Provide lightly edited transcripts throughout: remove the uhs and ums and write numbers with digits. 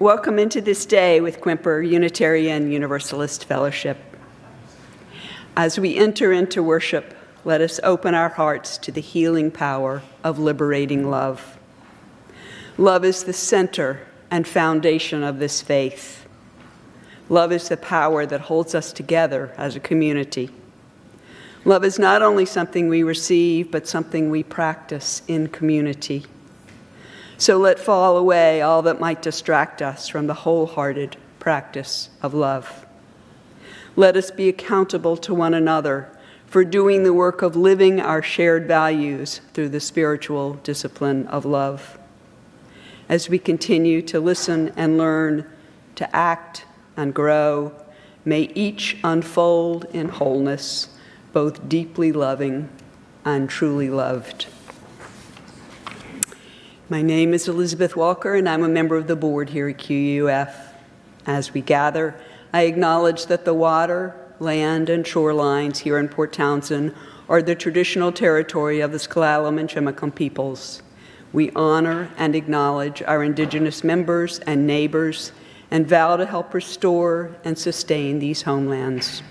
Welcome into this day with Quimper Unitarian Universalist Fellowship. As we enter into worship, let us open our hearts to the healing power of liberating love. Love is the center and foundation of this faith. Love is the power that holds us together as a community. Love is not only something we receive, but something we practice in community. So let fall away all that might distract us from the wholehearted practice of love. Let us be accountable to one another for doing the work of living our shared values through the spiritual discipline of love. As we continue to listen and learn, to act and grow, may each unfold in wholeness, both deeply loving and truly loved. My name is Elizabeth Walker, and I'm a member of the board here at QUUF. As we gather, I acknowledge that the water, land, and shorelines here in Port Townsend are the traditional territory of the S'Klallam and Chimacum peoples. We honor and acknowledge our Indigenous members and neighbors and vow to help restore and sustain these homelands.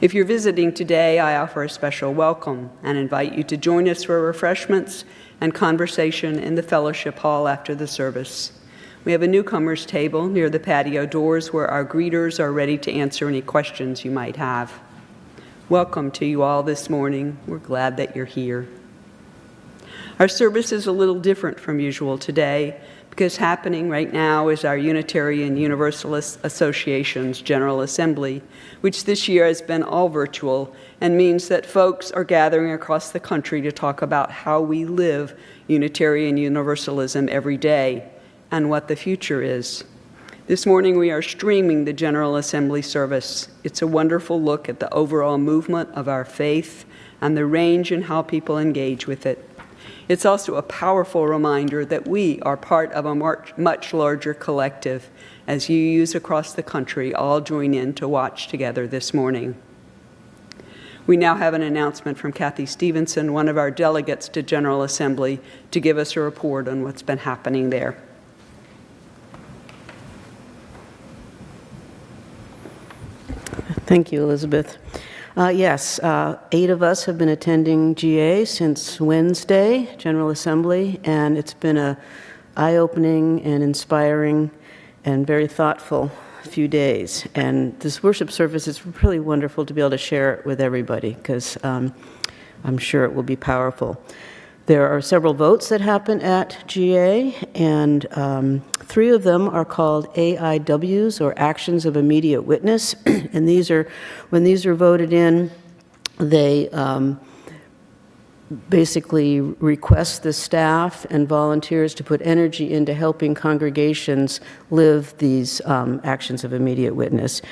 If you're visiting today, I offer a special welcome and invite you to join us for refreshments and conversation in the fellowship hall after the service. We have a newcomers table near the patio doors where our greeters are ready to answer any questions you might have. Welcome to you all this morning. We're glad that you're here. Our service is a little different from usual today because happening right now is our Unitarian Universalist Association's General Assembly, which this year has been all virtual and means that folks are gathering across the country to talk about how we live Unitarian Universalism every day and what the future is. This morning we are streaming the General Assembly service. It's a wonderful look at the overall movement of our faith and the range in how people engage with it. It's also a powerful reminder that we are part of a much larger collective as UUs across the country all join in to watch together this morning. We now have an announcement from Kathy Stevenson, one of our delegates to General Assembly, to give us a report on what's been happening there. Thank you, Elizabeth. Yes, 8 of us have been attending GA since Wednesday, General Assembly, and it's been an eye-opening and inspiring and very thoughtful few days. And this worship service is really wonderful to be able to share it with everybody because I'm sure it will be powerful. There are several votes that happen at GA, and 3 of them are called AIWs, or Actions of Immediate Witness. And when these are voted in, they basically request the staff and volunteers to put energy into helping congregations live these actions of immediate witness.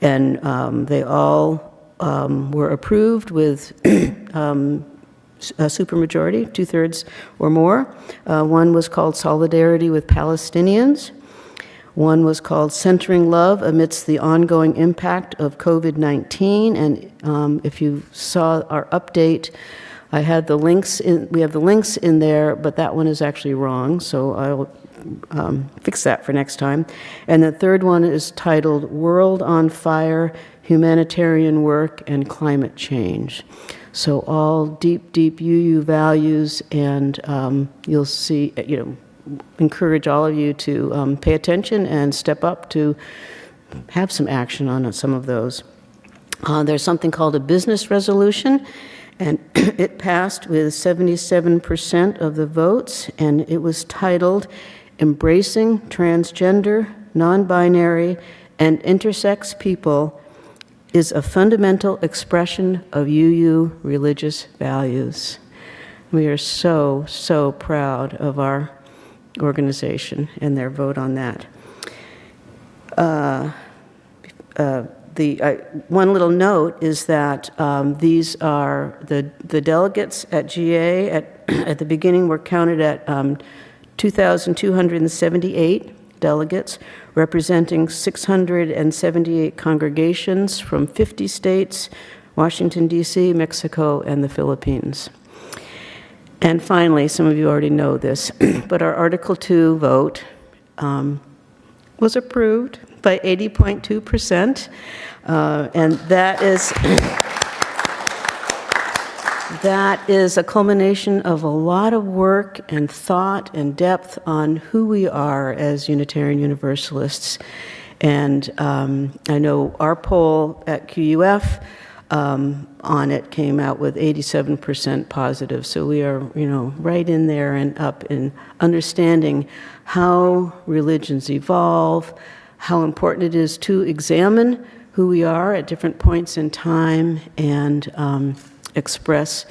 And they all were approved with a supermajority, 2/3 or more. One was called Solidarity with Palestinians. One was called Centering Love Amidst the Ongoing Impact of COVID-19. And if you saw our update, I had the links in, we have the links in there, but that one is actually wrong, so I'll fix that for next time. And the third one is titled World on Fire, Humanitarian Work and Climate Change. So all deep, deep UU values, and you'll see, encourage all of you to pay attention and step up to have some action on some of those. There's something called a business resolution, and it passed with 77% of the votes, and it was titled Embracing Transgender, Non-Binary, and Intersex People is a Fundamental Expression of UU Religious Values. We are so, so proud of our organization and their vote on that. One little note is that these are the delegates at GA at the beginning were counted at 2,278 delegates, representing 678 congregations from 50 states, Washington, D.C., Mexico, and the Philippines. And finally, some of you already know this, but our Article 2 vote was approved by 80.2%, and that is a culmination of a lot of work and thought and depth on who we are as Unitarian Universalists. And I know our poll at QUF on it came out with 87% positive. So we are, right in there and up in understanding how religions evolve, how important it is to examine who we are at different points in time and express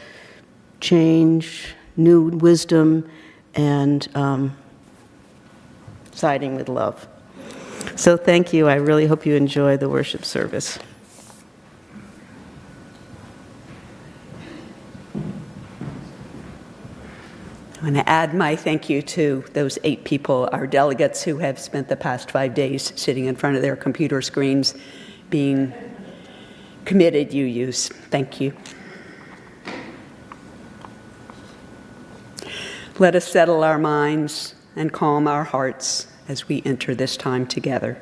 change, new wisdom, and siding with love. So thank you. I really hope you enjoy the worship service. I want to add my thank you to those 8 people, our delegates who have spent the past 5 days sitting in front of their computer screens being committed UUs. Thank you. Let us settle our minds and calm our hearts as we enter this time together.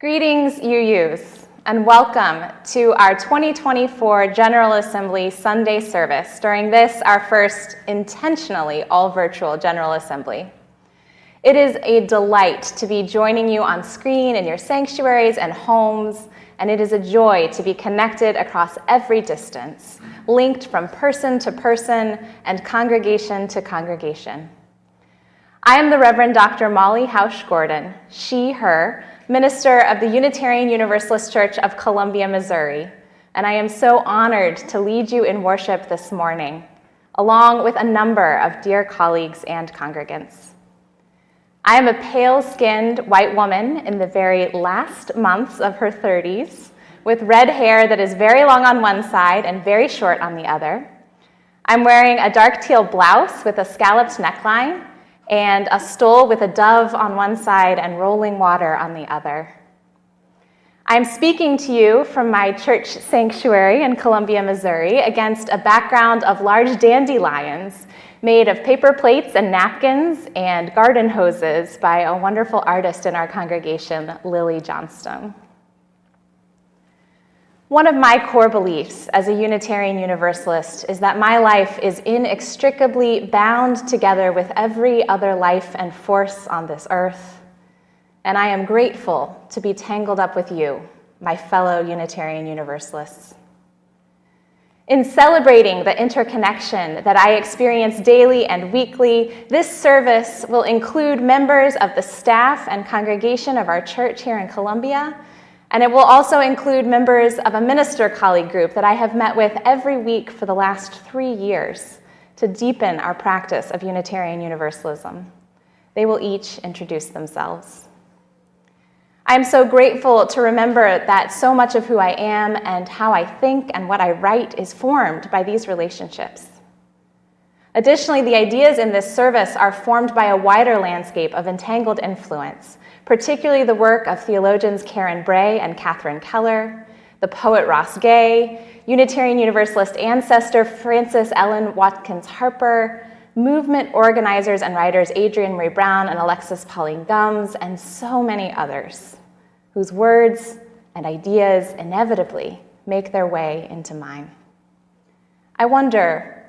Greetings, UUs, and welcome to our 2024 General Assembly Sunday service during this, our first intentionally all-virtual General Assembly. It is a delight to be joining you on screen in your sanctuaries and homes, and it is a joy to be connected across every distance, linked from person to person and congregation to congregation. I am the Reverend Dr. Molly Hausch-Gordon, she, her, minister of the Unitarian Universalist Church of Columbia, Missouri, and I am so honored to lead you in worship this morning, along with a number of dear colleagues and congregants. I am a pale-skinned white woman in the very last months of her 30s, with red hair that is very long on one side and very short on the other. I'm wearing a dark teal blouse with a scalloped neckline and a stole with a dove on one side and rolling water on the other. I'm speaking to you from my church sanctuary in Columbia, Missouri, against a background of large dandelions made of paper plates and napkins and garden hoses by a wonderful artist in our congregation, Lily Johnstone. One of my core beliefs as a Unitarian Universalist is that my life is inextricably bound together with every other life and force on this earth, and I am grateful to be tangled up with you, my fellow Unitarian Universalists. In celebrating the interconnection that I experience daily and weekly, this service will include members of the staff and congregation of our church here in Columbia, and it will also include members of a minister colleague group that I have met with every week for the last 3 years to deepen our practice of Unitarian Universalism. They will each introduce themselves. I am so grateful to remember that so much of who I am and how I think and what I write is formed by these relationships. Additionally, the ideas in this service are formed by a wider landscape of entangled influence, particularly the work of theologians Karen Bray and Catherine Keller, the poet Ross Gay, Unitarian Universalist ancestor Frances Ellen Watkins Harper, movement organizers and writers Adrienne Maree Brown and Alexis Pauline Gumbs, and so many others, whose words and ideas inevitably make their way into mine. I wonder,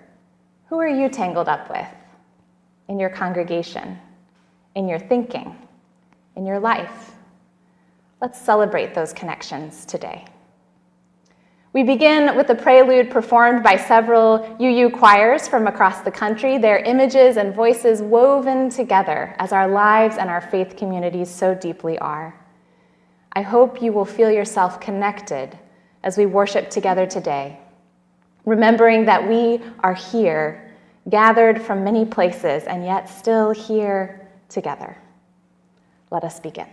who are you tangled up with in your congregation, in your thinking, in your life? Let's celebrate those connections today. We begin with a prelude performed by several UU choirs from across the country, their images and voices woven together as our lives and our faith communities so deeply are. I hope you will feel yourself connected as we worship together today, remembering that we are here, gathered from many places, and yet still here together. Let us begin.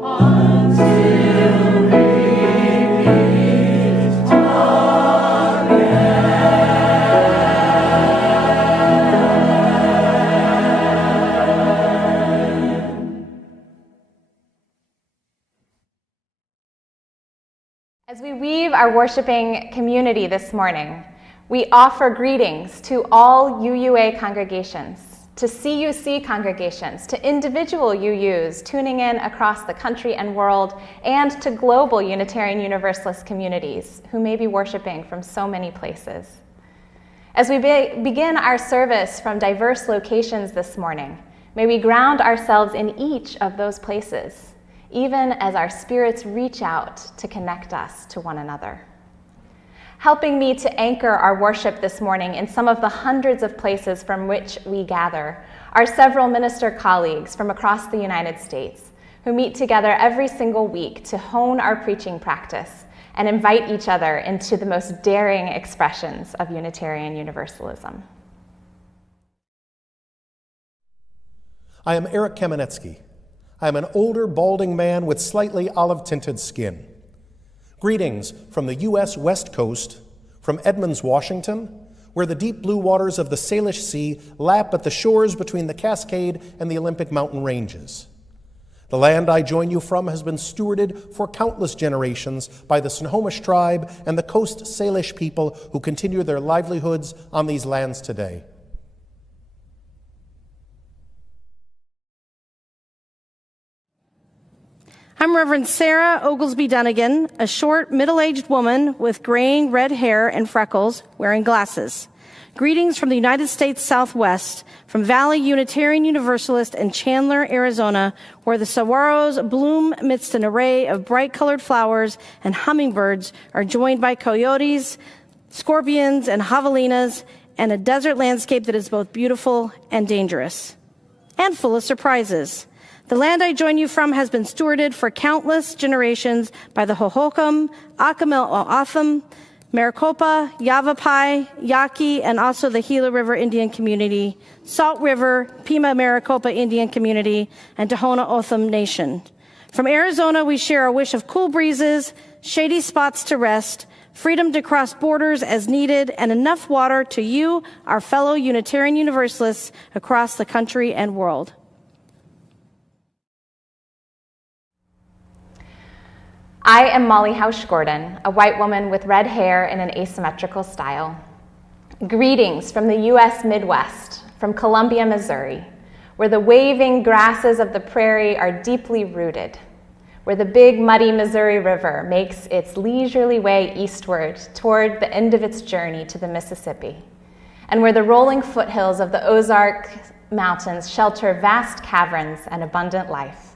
Until our worshiping community this morning, we offer greetings to all UUA congregations, to CUC congregations, to individual UUs tuning in across the country and world, and to global Unitarian Universalist communities who may be worshiping from so many places. As we begin our service from diverse locations this morning, may we ground ourselves in each of those places, even as our spirits reach out to connect us to one another. Helping me to anchor our worship this morning in some of the hundreds of places from which we gather are several minister colleagues from across the United States who meet together every single week to hone our preaching practice and invite each other into the most daring expressions of Unitarian Universalism. I am Eric Kamenetsky. I am an older, balding man with slightly olive-tinted skin. Greetings from the U.S. West Coast, from Edmonds, Washington, where the deep blue waters of the Salish Sea lap at the shores between the Cascade and the Olympic mountain ranges. The land I join you from has been stewarded for countless generations by the Snohomish tribe and the Coast Salish people who continue their livelihoods on these lands today. I'm Reverend Sarah Oglesby Dunnigan, a short, middle-aged woman with graying red hair and freckles, wearing glasses. Greetings from the United States Southwest, from Valley Unitarian Universalist in Chandler, Arizona, where the saguaros bloom amidst an array of bright-colored flowers and hummingbirds are joined by coyotes, scorpions, and javelinas, and a desert landscape that is both beautiful and dangerous, and full of surprises. The land I join you from has been stewarded for countless generations by the Hohokam, Akamil-O'Atham, Maricopa, Yavapai, Yaqui, and also the Gila River Indian Community, Salt River, Pima Maricopa Indian Community, and Tohono O'odham Nation. From Arizona, we share a wish of cool breezes, shady spots to rest, freedom to cross borders as needed, and enough water to you, our fellow Unitarian Universalists across the country and world. I am Molly Hausch-Gordon, a white woman with red hair in an asymmetrical style. Greetings from the U.S. Midwest, from Columbia, Missouri, where the waving grasses of the prairie are deeply rooted, where the big muddy Missouri River makes its leisurely way eastward toward the end of its journey to the Mississippi, and where the rolling foothills of the Ozark Mountains shelter vast caverns and abundant life.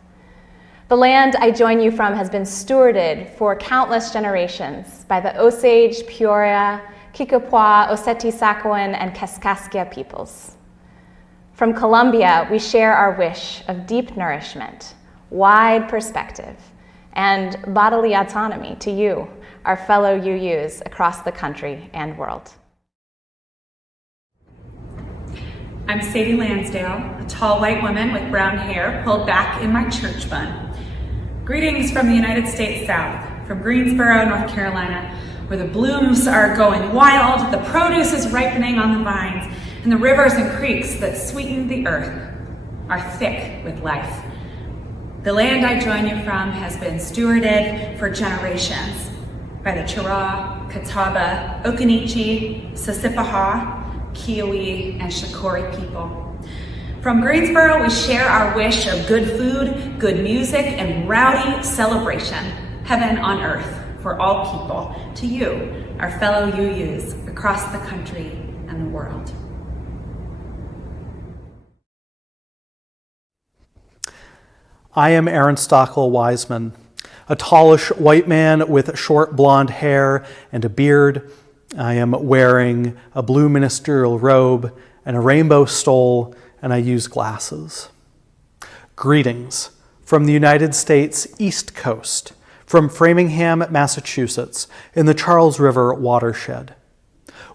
The land I join you from has been stewarded for countless generations by the Osage, Peoria, Kikapwa, Oceti-Sakowin, and Kaskaskia peoples. From Columbia, we share our wish of deep nourishment, wide perspective, and bodily autonomy to you, our fellow UUs across the country and world. I'm Sadie Lansdale, a tall white woman with brown hair pulled back in my church bun. Greetings from the United States South, from Greensboro, North Carolina, where the blooms are going wild, the produce is ripening on the vines, and the rivers and creeks that sweeten the earth are thick with life. The land I join you from has been stewarded for generations by the Chiraw, Catawba, Occaneechi, Sissipahaw, Kiowa, and Shakori people. From Greensboro, we share our wish of good food, good music, and rowdy celebration, heaven on earth for all people, to you, our fellow UUs across the country and the world. I am Aaron Stockwell-Wiseman, a tallish white man with short blonde hair and a beard. I am wearing a blue ministerial robe and a rainbow stole, and I use glasses. Greetings from the United States East Coast, from Framingham, Massachusetts, in the Charles River watershed.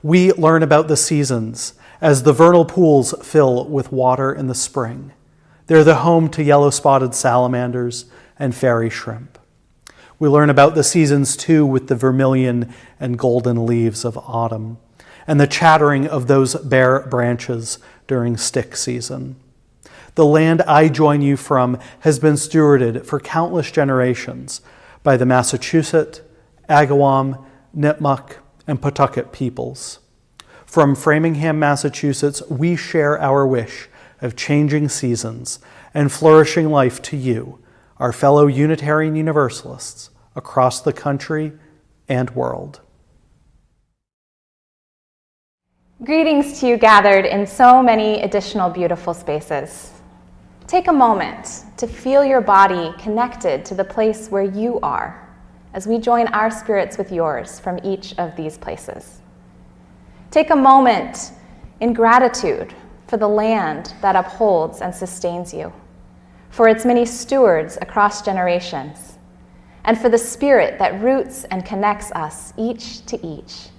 We learn about the seasons as the vernal pools fill with water in the spring. They're the home to yellow-spotted salamanders and fairy shrimp. We learn about the seasons too with the vermilion and golden leaves of autumn and the chattering of those bare branches during stick season. The land I join you from has been stewarded for countless generations by the Massachusetts, Agawam, Nipmuc, and Pawtucket peoples. From Framingham, Massachusetts, we share our wish of changing seasons and flourishing life to you, our fellow Unitarian Universalists across the country and world. Greetings to you gathered in so many additional beautiful spaces. Take a moment to feel your body connected to the place where you are as we join our spirits with yours from each of these places. Take a moment in gratitude for the land that upholds and sustains you, for its many stewards across generations, and for the spirit that roots and connects us each to each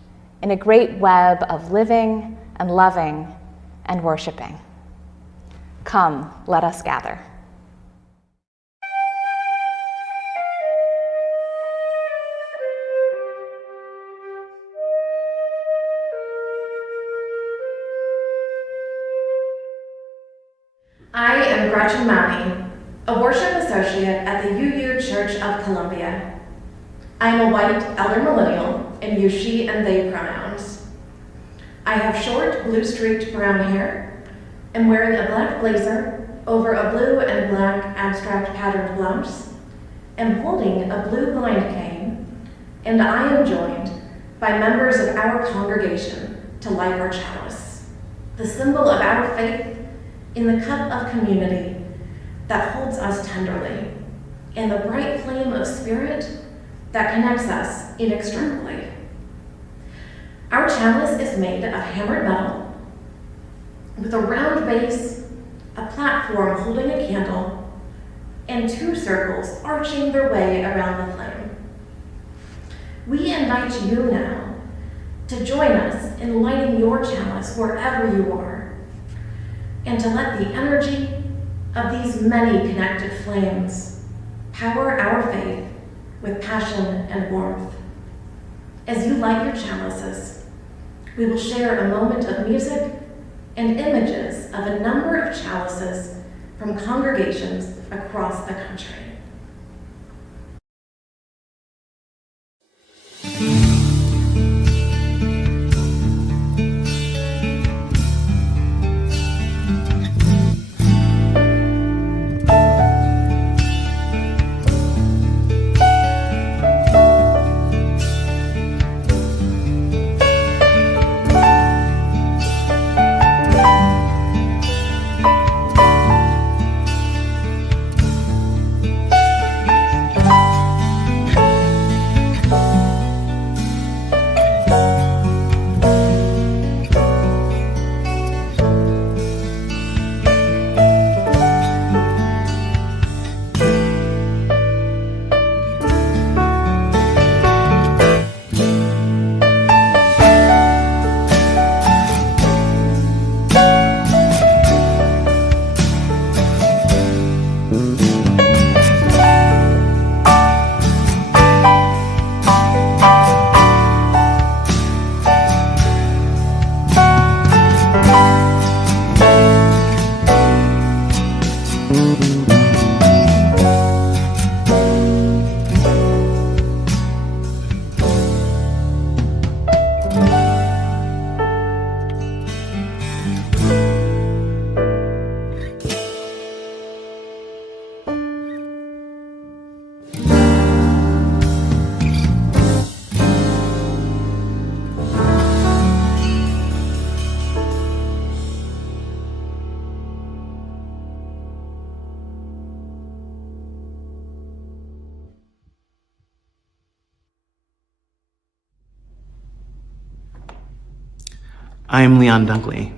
in a great web of living and loving and worshiping. Come, let us gather. I am Gretchen Mowney, a worship associate at the UU Church of Columbia. I am a white elder millennial and use she and they pronouns. I have short blue-streaked brown hair, am wearing a black blazer over a blue and black abstract patterned blouse, am holding a blue blind cane, and I am joined by members of our congregation to light our chalice, the symbol of our faith in the cup of community that holds us tenderly, and the bright flame of spirit that connects us inextricably. Our chalice is made of hammered metal, with a round base, a platform holding a candle, and two circles arching their way around the flame. We invite you now to join us in lighting your chalice wherever you are, and to let the energy of these many connected flames power our faith with passion and warmth. As you light your chalices, we will share a moment of music and images of a number of chalices from congregations across the country. I am Leon Dunkley.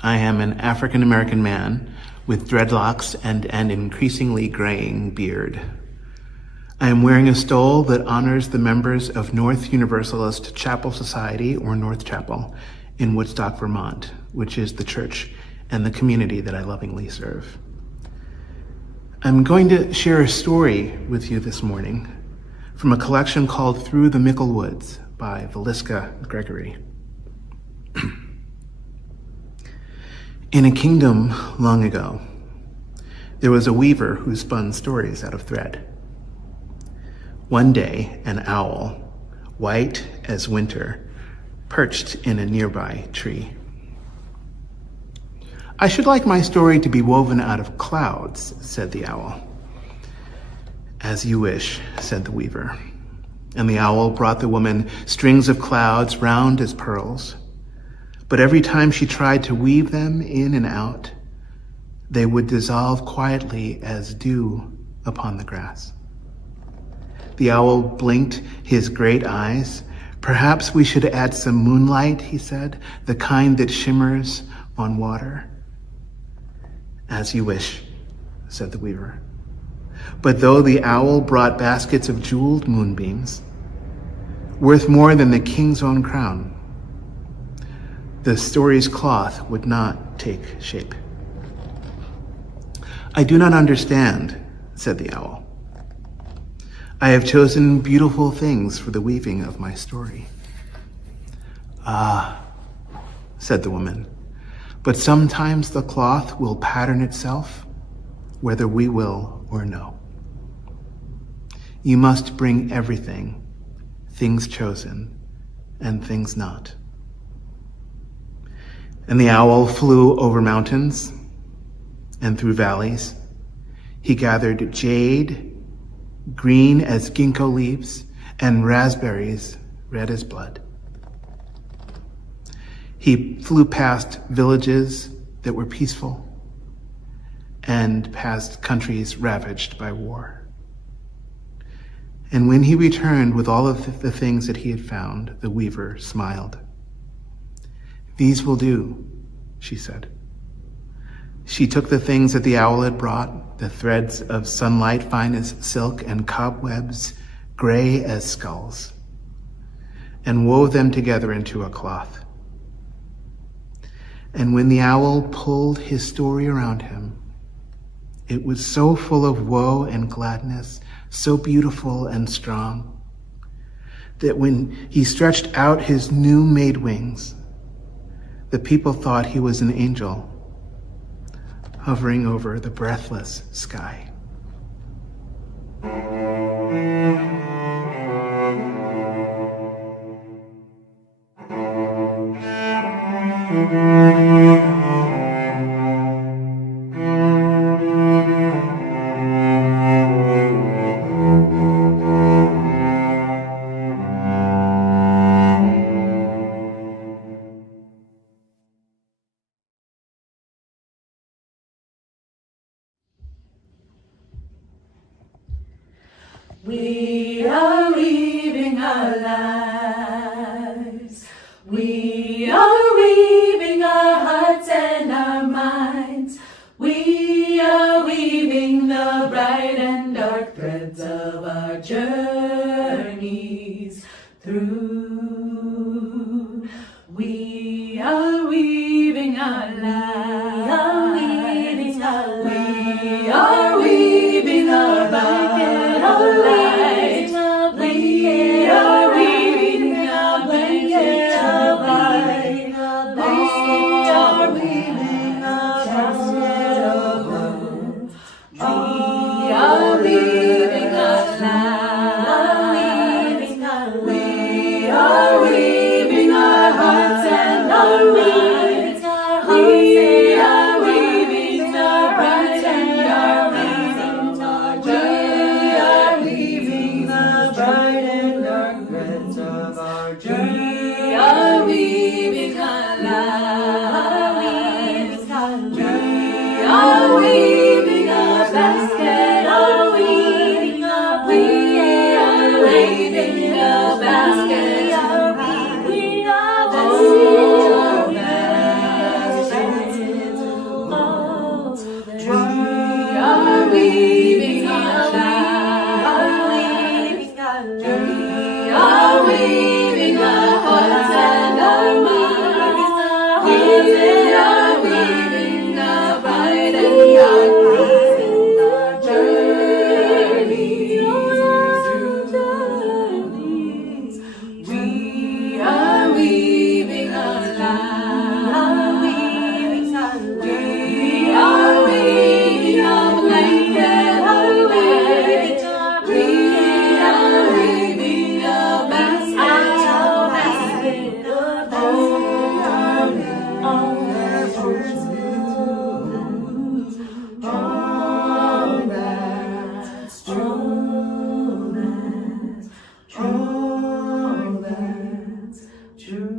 I am an African-American man with dreadlocks and an increasingly graying beard. I am wearing a stole that honors the members of North Universalist Chapel Society, or North Chapel, in Woodstock, Vermont, which is the church and the community that I lovingly serve. I'm going to share a story with you this morning from a collection called Through the Mickle Woods by Valiska Gregory. In a kingdom long ago, there was a weaver who spun stories out of thread. One day, an owl, white as winter, perched in a nearby tree. I should like my story to be woven out of clouds, said the owl. As you wish, said the weaver. And the owl brought the woman strings of clouds round as pearls. But every time she tried to weave them in and out, they would dissolve quietly as dew upon the grass. The owl blinked his great eyes. Perhaps we should add some moonlight, he said, the kind that shimmers on water. As you wish, said the weaver. But though the owl brought baskets of jeweled moonbeams, worth more than the king's own crown, the story's cloth would not take shape. I do not understand, said the owl. I have chosen beautiful things for the weaving of my story. Ah, said the woman, but sometimes the cloth will pattern itself, whether we will or no. You must bring everything, things chosen and things not. And the owl flew over mountains and through valleys. He gathered jade, green as ginkgo leaves, and raspberries red as blood. He flew past villages that were peaceful and past countries ravaged by war. And when he returned with all of the things that he had found, the weaver smiled. These will do, she said. She took the things that the owl had brought, the threads of sunlight fine as silk and cobwebs gray as skulls, and wove them together into a cloth. And when the owl pulled his story around him, it was so full of woe and gladness, so beautiful and strong, that when he stretched out his new-made wings, the people thought he was an angel hovering over the breathless sky. We are weaving our lives. We are weaving our hearts and our minds. We are weaving the bright and dark threads of our journeys through. We are weaving our lives. We are weaving our lives. all that's true. All that's true. All that's true.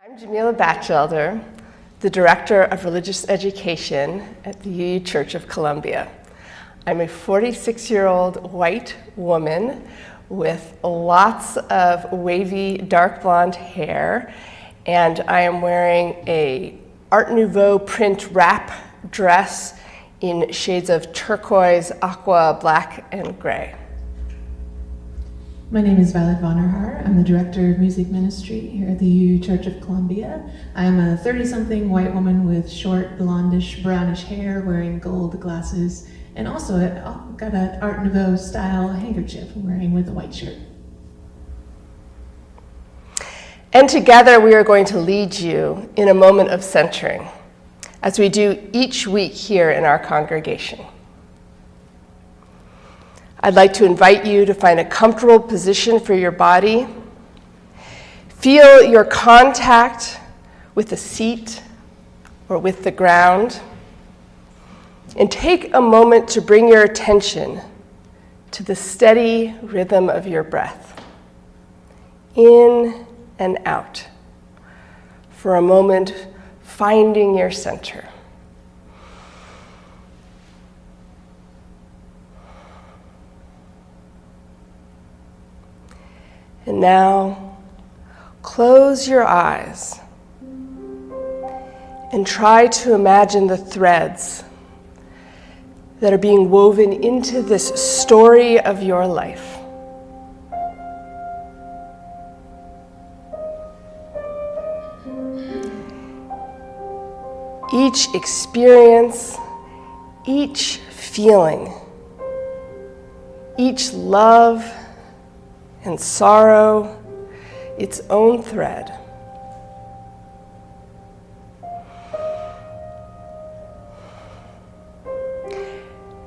I'm Jamila Batchelder, the Director of Religious Education at the UU Church of Columbia. I'm a 46-year-old white woman with lots of wavy dark blonde hair, and I am wearing a Art Nouveau print wrap dress in shades of turquoise, aqua, black, and gray. My name is Violet Vonnerhaar. I'm the Director of Music Ministry here at the UU Church of Columbia. I'm a 30-something white woman with short, blondish, brownish hair, wearing gold glasses, and also got an Art Nouveau style handkerchief I'm wearing with a white shirt. And together we are going to lead you in a moment of centering, as we do each week here in our congregation. I'd like to invite you to find a comfortable position for your body. Feel your contact with the seat or with the ground. And take a moment to bring your attention to the steady rhythm of your breath, in and out. For a moment, finding your center. And now, close your eyes and try to imagine the threads that are being woven into this story of your life. Each experience, each feeling, each love and sorrow, its own thread.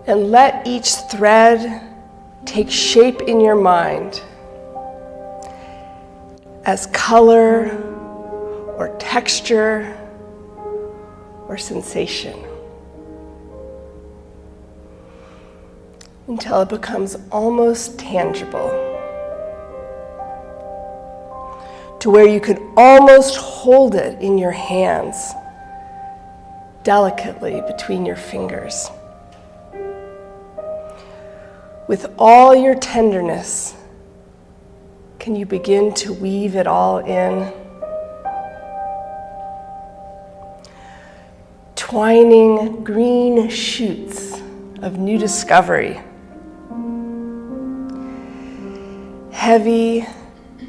And let each thread take shape in your mind as color or texture or sensation, until it becomes almost tangible, to where you could almost hold it in your hands, delicately between your fingers. With all your tenderness, can you begin to weave it all in? Twining green shoots of new discovery. Heavy,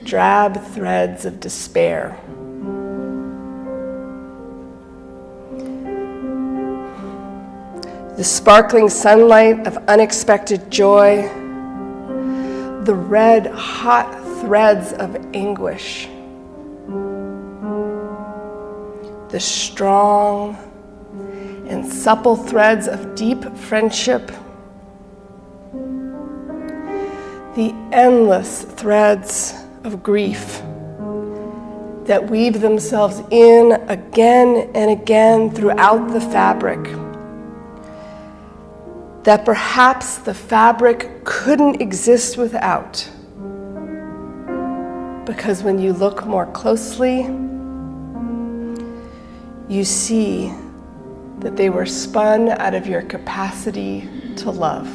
drab threads of despair. The sparkling sunlight of unexpected joy. The red, hot threads of anguish. The strong and supple threads of deep friendship. The endless threads of grief that weave themselves in again and again throughout the fabric, that perhaps the fabric couldn't exist without, because when you look more closely, you see that they were spun out of your capacity to love.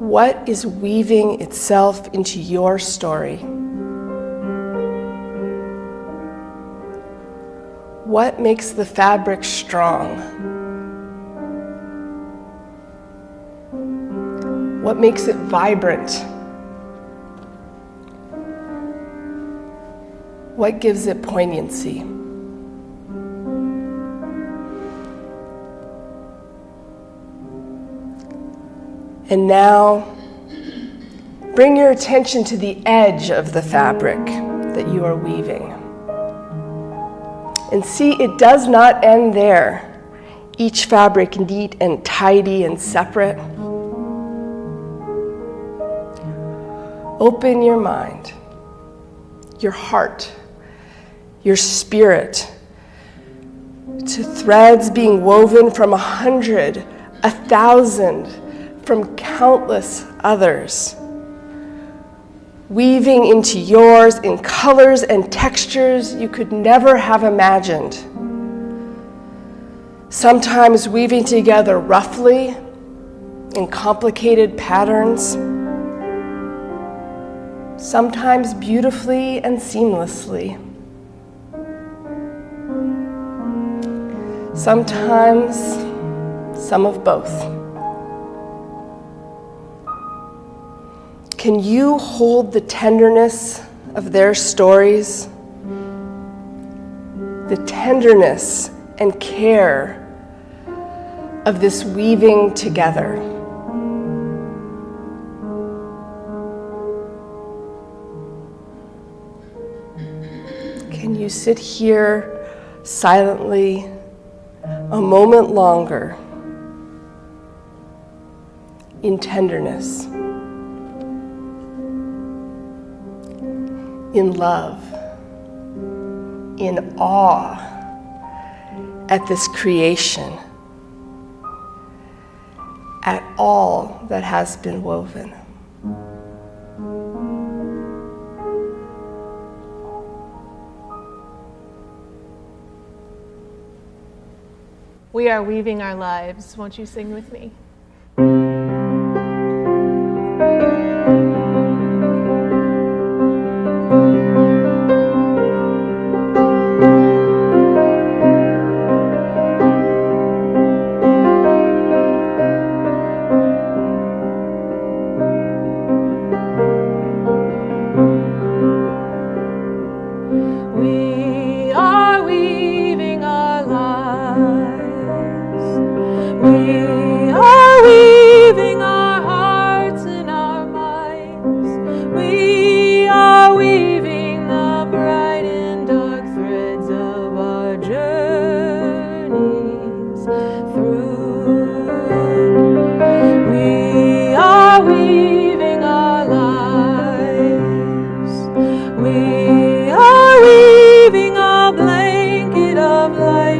What is weaving itself into your story? What makes the fabric strong? What makes it vibrant? What gives it poignancy? And now, bring your attention to the edge of the fabric that you are weaving. And see, it does not end there. Each fabric neat and tidy and separate. Open your mind, your heart, your spirit to threads being woven from 100, 1,000, from countless others, weaving into yours in colors and textures you could never have imagined. Sometimes weaving together roughly in complicated patterns, sometimes beautifully and seamlessly. Sometimes some of both. Can you hold the tenderness of their stories? The tenderness and care of this weaving together. Can you sit here silently a moment longer in tenderness, in love, in awe at this creation, at all that has been woven? We are weaving our lives. Won't you sing with me? We are weaving our lives. We are weaving our hearts and our minds. We are weaving the bright and dark threads of our journeys through. We are weaving our lives. We are weaving a blanket of light.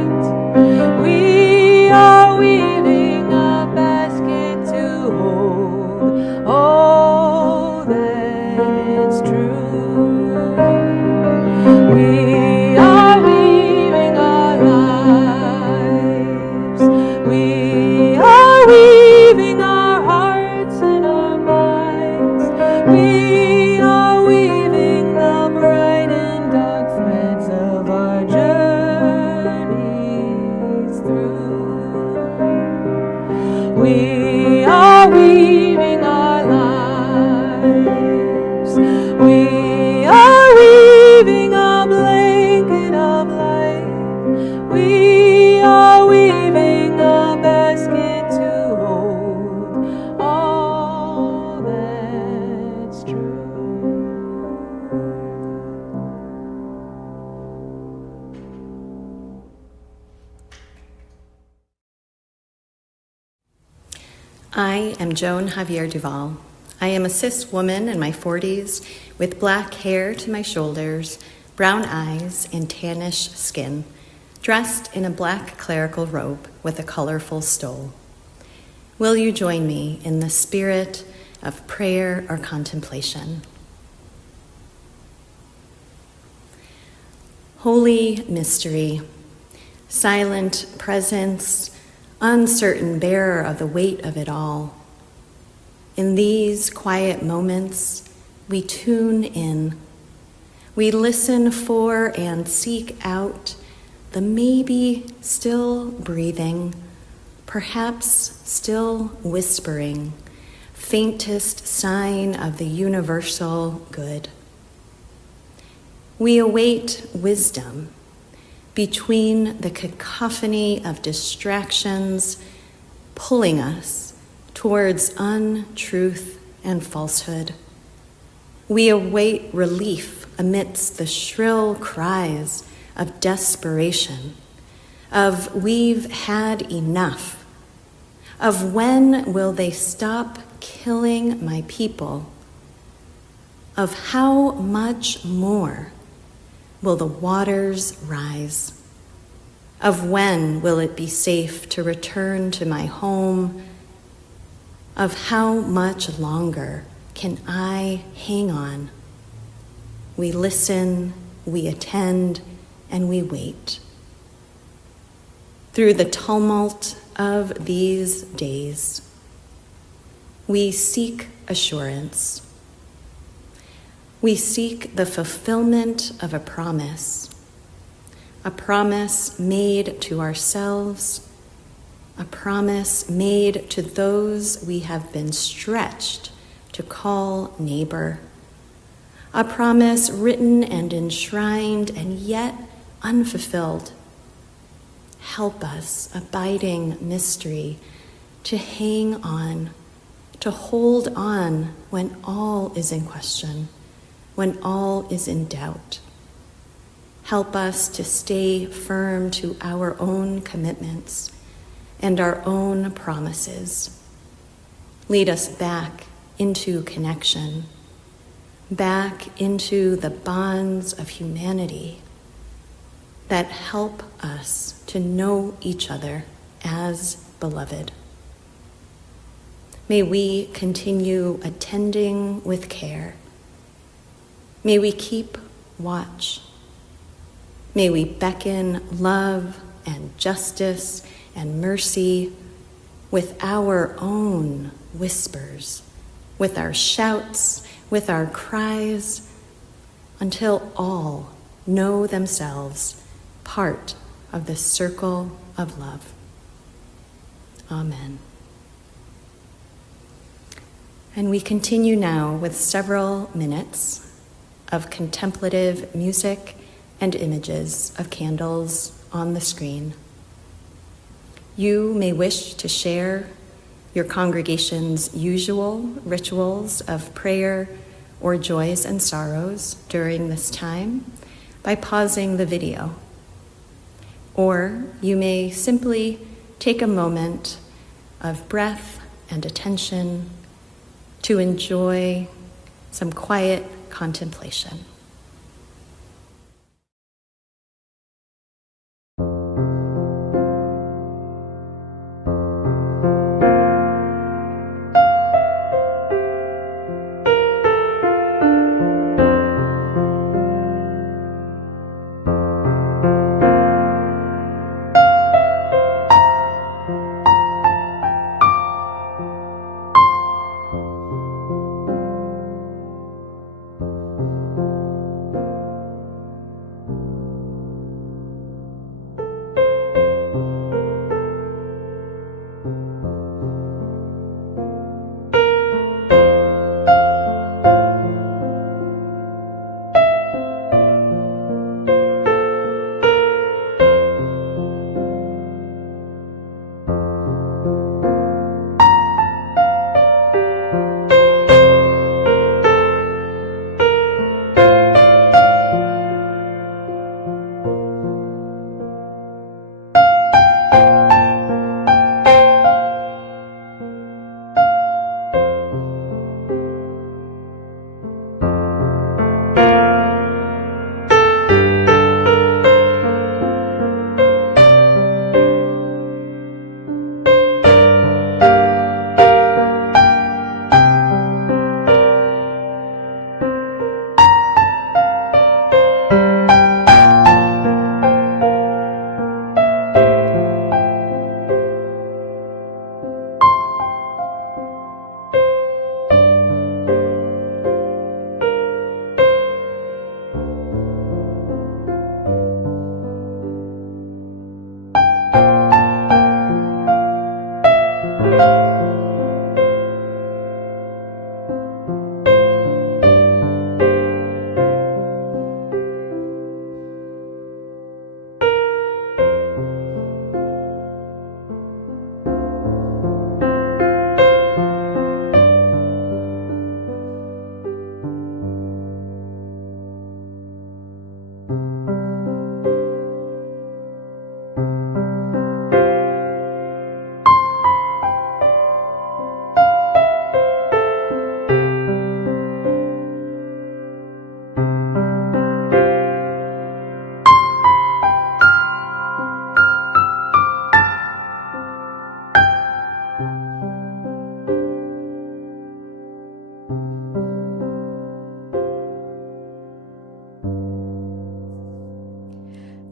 We are weaving a basket to hold all that's true. We are weaving our lives. We are weaving our hearts and our minds. We are weaving the bright and dark threads of our journeys through. We are weaving our lives. We are weaving a blanket of light. We are weaving a basket to hold all that's true. I am Joan Javier Duval. I am a cis woman in my 40s with black hair to my shoulders, brown eyes, and tannish skin, dressed in a black clerical robe with a colorful stole. Will you join me in the spirit of prayer or contemplation? Holy mystery, silent presence, uncertain bearer of the weight of it all. In these quiet moments, we tune in. We listen for and seek out the maybe still breathing, perhaps still whispering, faintest sign of the universal good. We await wisdom between the cacophony of distractions pulling us towards untruth and falsehood. We await relief amidst the shrill cries of desperation, of we've had enough, of when will they stop killing my people, of how much more will the waters rise, of when will it be safe to return to my home, of how much longer can I hang on. We listen, we attend, and we wait. Through the tumult of these days, we seek assurance. We seek the fulfillment of a promise made to ourselves, a promise made to those we have been stretched to call neighbor, a promise written and enshrined and yet unfulfilled. Help us, abiding mystery, to hang on, to hold on when all is in question, when all is in doubt. Help us to stay firm to our own commitments and our own promises. Lead us back into connection, back into the bonds of humanity that help us to know each other as beloved. May we continue attending with care. May we keep watch. May we beckon love and justice and mercy with our own whispers, with our shouts, with our cries, until all know themselves part of the circle of love. Amen. And we continue now with several minutes of contemplative music and images of candles on the screen. You may wish to share your congregation's usual rituals of prayer or joys and sorrows during this time by pausing the video. Or you may simply take a moment of breath and attention to enjoy some quiet contemplation.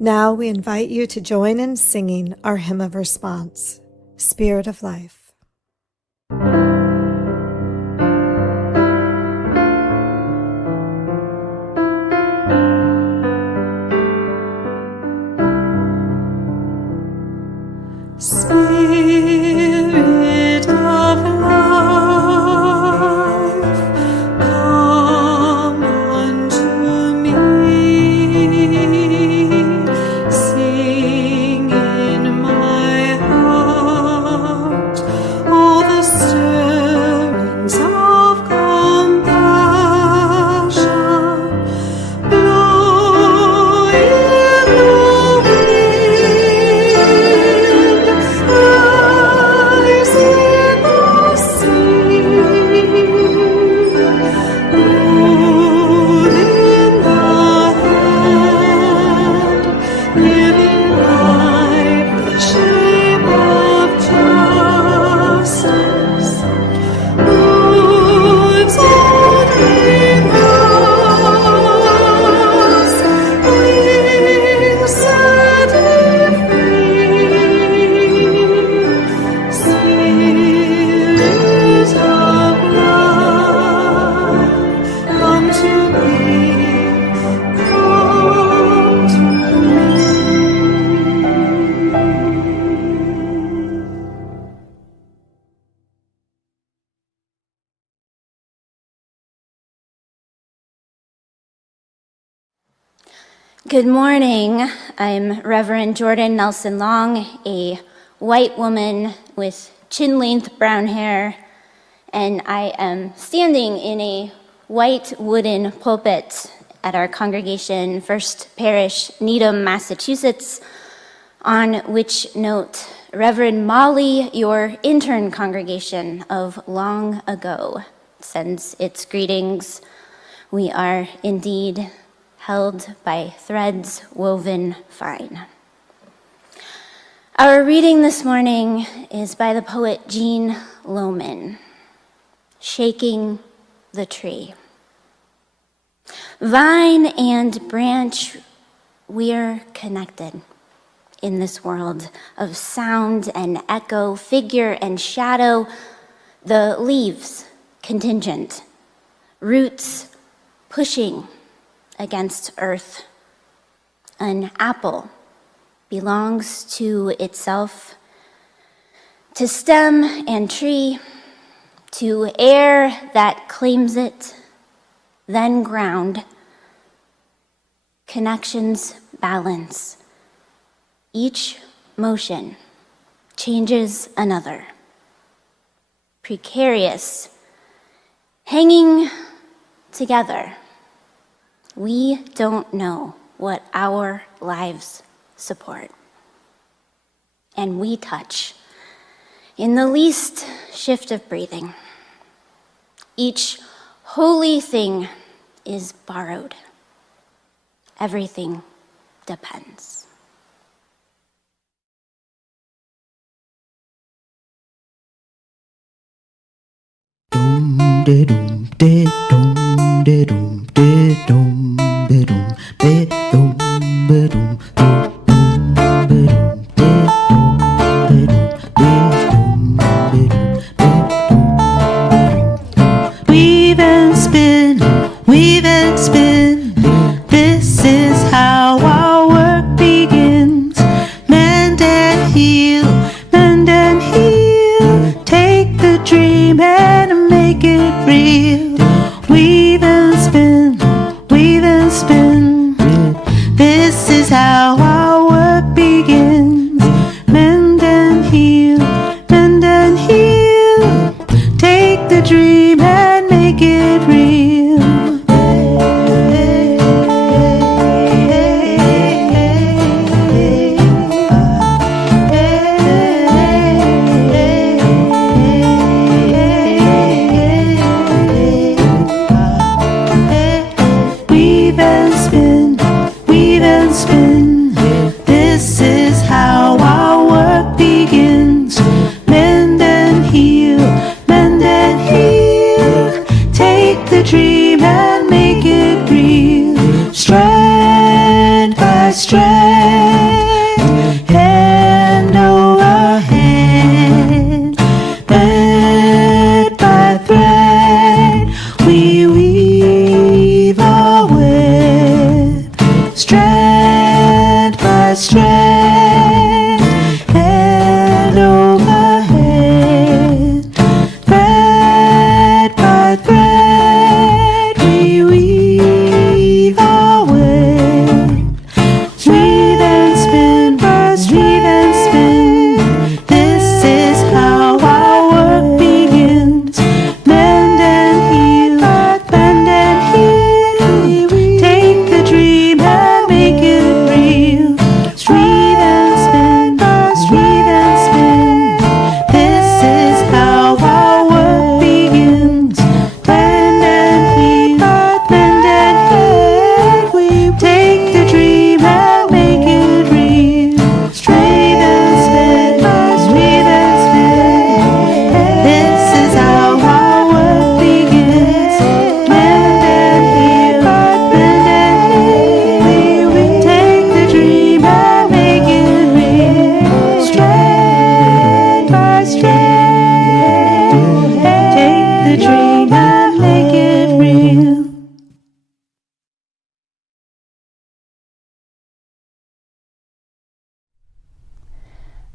Now we invite you to join in singing our hymn of response, Spirit of Life. Spirit of life, come unto me. Sing in my heart all the stirrings of compassion. Blow in the wind, rise in the sea, move in the hand, giving life the shape of justice, moves every house, brings setting free. Spirit of life, come to me, come to me. Good morning. I'm Reverend Jordan Nelson Long, a white woman with chin-length brown hair, and I am standing in a white wooden pulpit at our congregation, First Parish, Needham, Massachusetts, on which note Reverend Molly, your intern congregation of long ago, sends its greetings. We are indeed held by threads woven fine. Our reading this morning is by the poet Jean Lohman, Shaking the Tree. Vine and branch, we're connected in this world of sound and echo, figure and shadow, the leaves contingent, roots pushing against earth. An apple belongs to itself, to stem and tree, to air that claims it, then ground. Connections balance. Each motion changes another. Precarious, hanging together. We don't know what our lives support. And we touch in the least shift of breathing. Each holy thing is borrowed. Everything depends. Weave and spin. This is how our work begins. Mend and heal, mend and heal. Take the dream and make it real. Weave and spin, weave and spin. This is how our work begins. Mend and heal, mend and heal. Take the dream and make it real.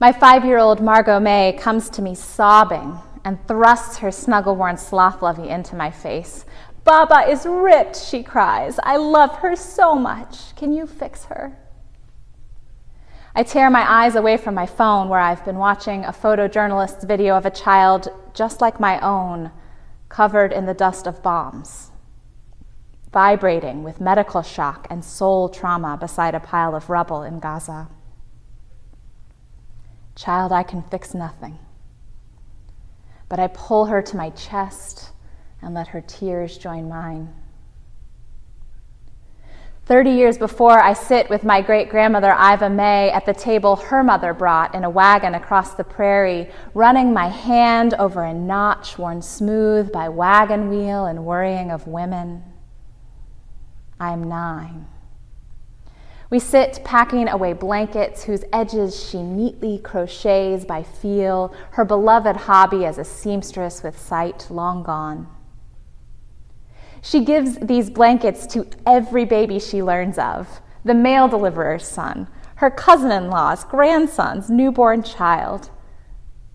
My 5-year-old Margot May comes to me sobbing and thrusts her snuggle-worn sloth lovey into my face. "Baba is ripped," she cries. "I love her so much. Can you fix her?" I tear my eyes away from my phone, where I've been watching a photojournalist's video of a child just like my own, covered in the dust of bombs, vibrating with medical shock and soul trauma beside a pile of rubble in Gaza. Child, I can fix nothing. But I pull her to my chest and let her tears join mine. 30 years before, I sit with my great-grandmother Iva May at the table her mother brought in a wagon across the prairie, running my hand over a notch worn smooth by wagon wheel and worrying of women. I'm 9. We sit packing away blankets whose edges she neatly crochets by feel, her beloved hobby as a seamstress with sight long gone. She gives these blankets to every baby she learns of, the mail deliverer's son, her cousin-in-law's grandson's newborn child.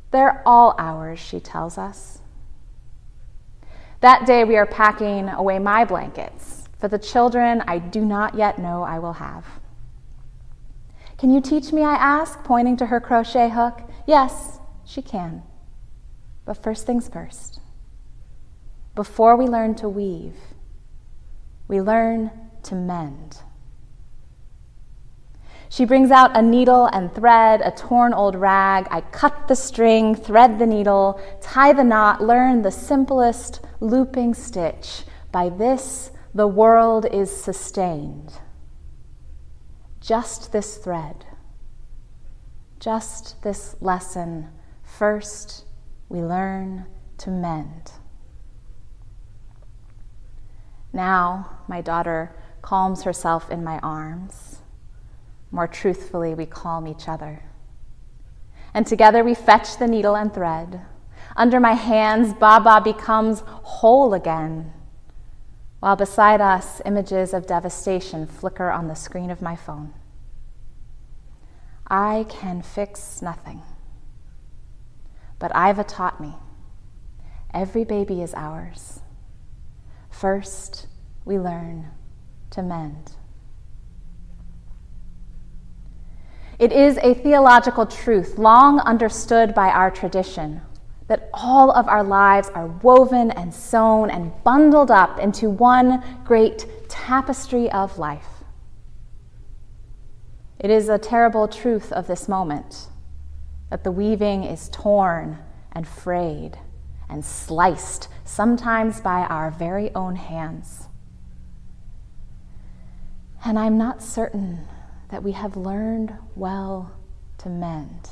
They're all ours, she tells us. That day we are packing away my blankets for the children I do not yet know I will have. "Can you teach me?" I ask, pointing to her crochet hook. Yes, she can. But first things first. Before we learn to weave, we learn to mend. She brings out a needle and thread, a torn old rag. I cut the string, thread the needle, tie the knot, learn the simplest looping stitch. By this, the world is sustained. Just this thread, just this lesson. First, we learn to mend. Now, my daughter calms herself in my arms. More truthfully, we calm each other. And together we fetch the needle and thread. Under my hands, Baba becomes whole again, while beside us, images of devastation flicker on the screen of my phone. I can fix nothing, but Iva taught me, every baby is ours. First, we learn to mend. It is a theological truth long understood by our tradition that all of our lives are woven and sewn and bundled up into one great tapestry of life. It is a terrible truth of this moment that the weaving is torn and frayed and sliced, sometimes by our very own hands. And I'm not certain that we have learned well to mend.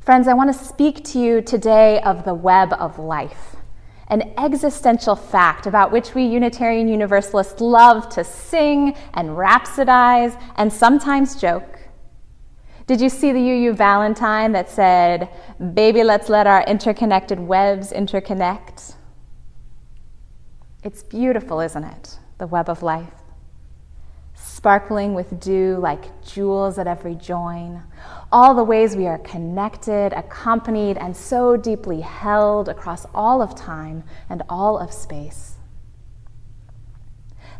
Friends, I want to speak to you today of the web of life, an existential fact about which we Unitarian Universalists love to sing and rhapsodize and sometimes joke. Did you see the UU Valentine that said, "Baby, let's let our interconnected webs interconnect"? It's beautiful, isn't it? The web of life. Sparkling with dew like jewels at every join. All the ways we are connected, accompanied, and so deeply held across all of time and all of space.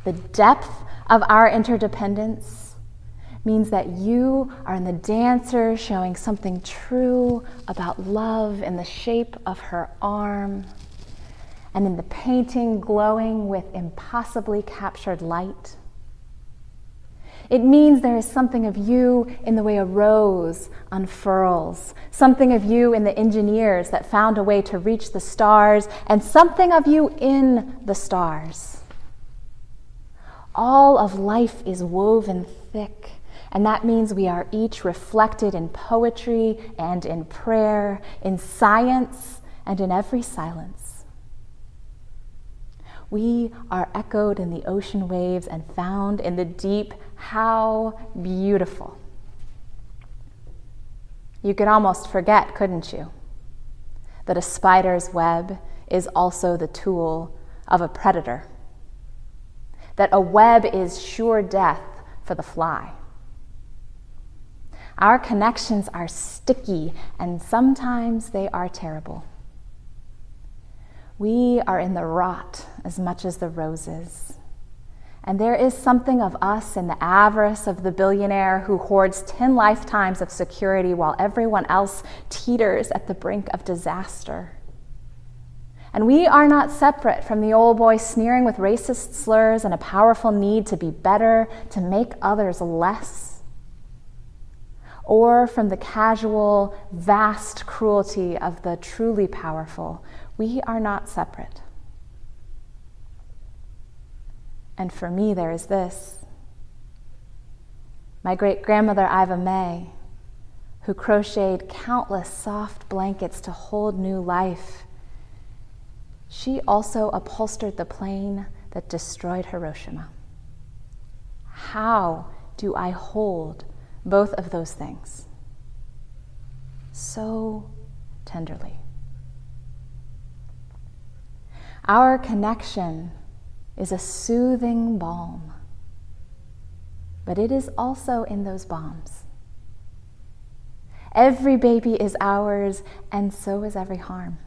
The depth of our interdependence means that you are in the dancer showing something true about love in the shape of her arm, and in the painting glowing with impossibly captured light. It means there is something of you in the way a rose unfurls, something of you in the engineers that found a way to reach the stars, and something of you in the stars. All of life is woven thick, and that means we are each reflected in poetry and in prayer, in science and in every silence. We are echoed in the ocean waves and found in the deep. How beautiful. You could almost forget, couldn't you, that a spider's web is also the tool of a predator, that a web is sure death for the fly. Our connections are sticky, and sometimes they are terrible. We are in the rot as much as the roses. And there is something of us in the avarice of the billionaire who hoards 10 lifetimes of security while everyone else teeters at the brink of disaster. And we are not separate from the old boy sneering with racist slurs and a powerful need to be better, to make others less, or from the casual, vast cruelty of the truly powerful. We are not separate. And for me, there is this. My great-grandmother, Iva May, who crocheted countless soft blankets to hold new life, she also upholstered the plane that destroyed Hiroshima. How do I hold both of those things so tenderly? Our connection is a soothing balm, but it is also in those bombs. Every baby is ours, and so is every harm.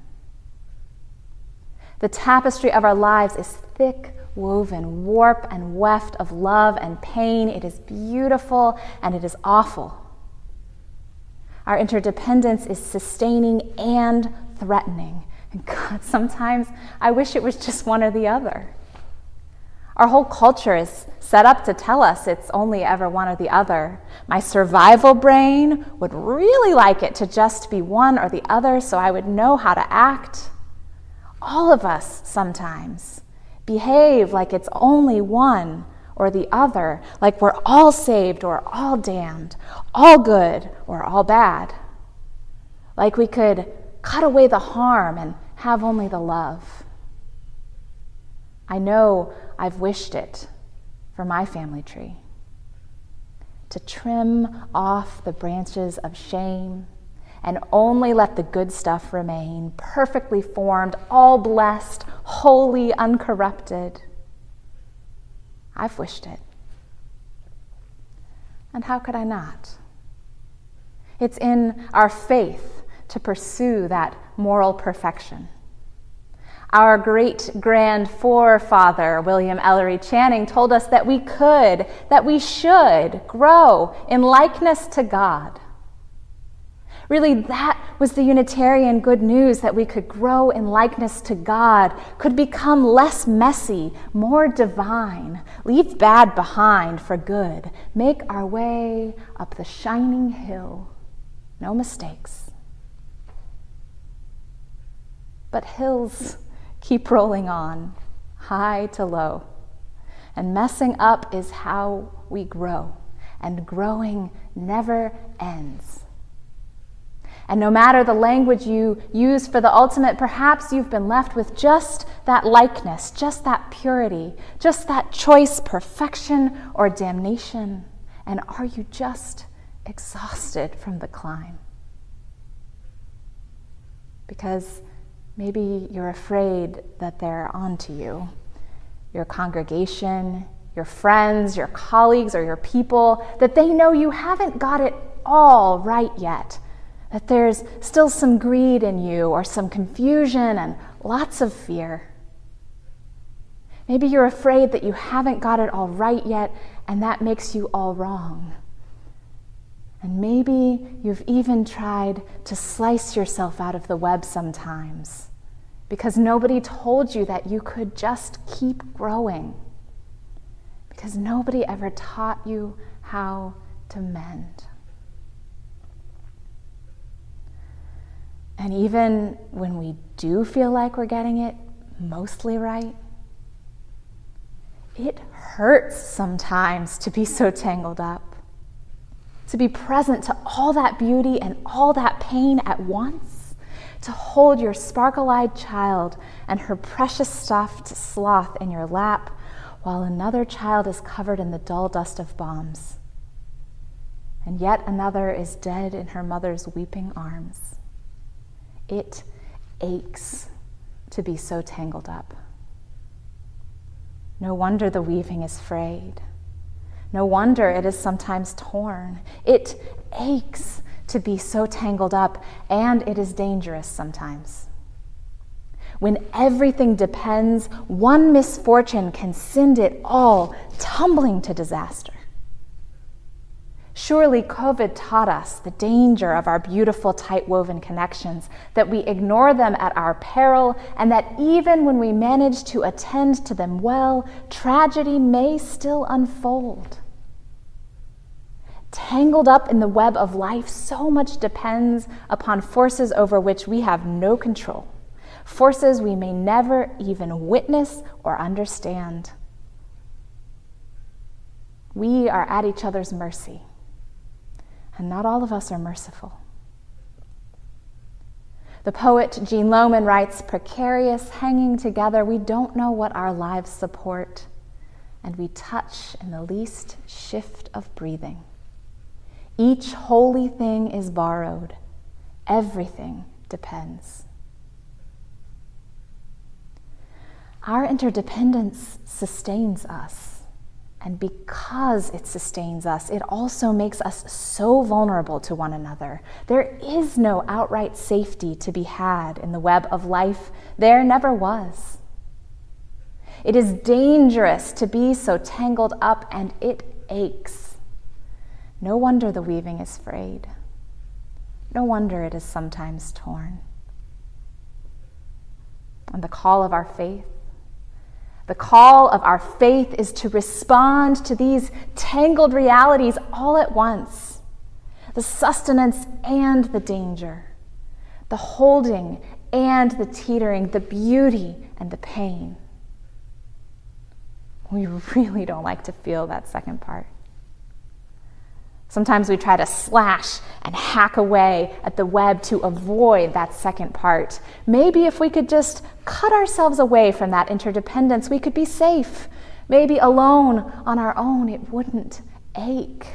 The tapestry of our lives is thick, woven, warp and weft of love and pain. It is beautiful and it is awful. Our interdependence is sustaining and threatening. And God, sometimes I wish it was just one or the other. Our whole culture is set up to tell us it's only ever one or the other. My survival brain would really like it to just be one or the other so I would know how to act. All of us sometimes behave like it's only one or the other, like we're all saved or all damned, all good or all bad. Like we could cut away the harm and have only the love. I know I've wished it for my family tree, to trim off the branches of shame and only let the good stuff remain, perfectly formed, all blessed, holy, uncorrupted. I've wished it. And how could I not? It's in our faith to pursue that moral perfection. Our great-grand forefather, William Ellery Channing, told us that we could, that we should grow in likeness to God. Really, that was the Unitarian good news, that we could grow in likeness to God, could become less messy, more divine, leave bad behind for good, make our way up the shining hill, no mistakes. But hills keep rolling on, high to low, and messing up is how we grow, and growing never ends. And no matter the language you use for the ultimate, perhaps you've been left with just that likeness, just that purity, just that choice, perfection or damnation. And are you just exhausted from the climb? Because maybe you're afraid that they're onto you. Your congregation, your friends, your colleagues, or your people, that they know you haven't got it all right yet. That there's still some greed in you, or some confusion and lots of fear. Maybe you're afraid that you haven't got it all right yet, and that makes you all wrong. And maybe you've even tried to slice yourself out of the web sometimes, because nobody told you that you could just keep growing, because nobody ever taught you how to mend. And even when we do feel like we're getting it mostly right, it hurts sometimes to be so tangled up, to be present to all that beauty and all that pain at once, to hold your sparkle-eyed child and her precious stuffed sloth in your lap while another child is covered in the dull dust of bombs, and yet another is dead in her mother's weeping arms. It aches to be so tangled up. No wonder the weaving is frayed. No wonder it is sometimes torn. It aches to be so tangled up, and it is dangerous sometimes. When everything depends, one misfortune can send it all tumbling to disaster. Surely COVID taught us the danger of our beautiful, tight-woven connections, that we ignore them at our peril, and that even when we manage to attend to them well, tragedy may still unfold. Tangled up in the web of life, so much depends upon forces over which we have no control, forces we may never even witness or understand. We are at each other's mercy, and not all of us are merciful. The poet Jean Lohman writes, "Precarious, hanging together, we don't know what our lives support, and we touch in the least shift of breathing. Each holy thing is borrowed, everything depends." Our interdependence sustains us, and because it sustains us, it also makes us so vulnerable to one another. There is no outright safety to be had in the web of life. There never was. It is dangerous to be so tangled up, and it aches. No wonder the weaving is frayed. No wonder it is sometimes torn. And the call of our faith is to respond to these tangled realities all at once. The sustenance and the danger, the holding and the teetering, the beauty and the pain. We really don't like to feel that second part. Sometimes we try to slash and hack away at the web to avoid that second part. Maybe if we could just cut ourselves away from that interdependence, we could be safe. Maybe alone on our own, it wouldn't ache.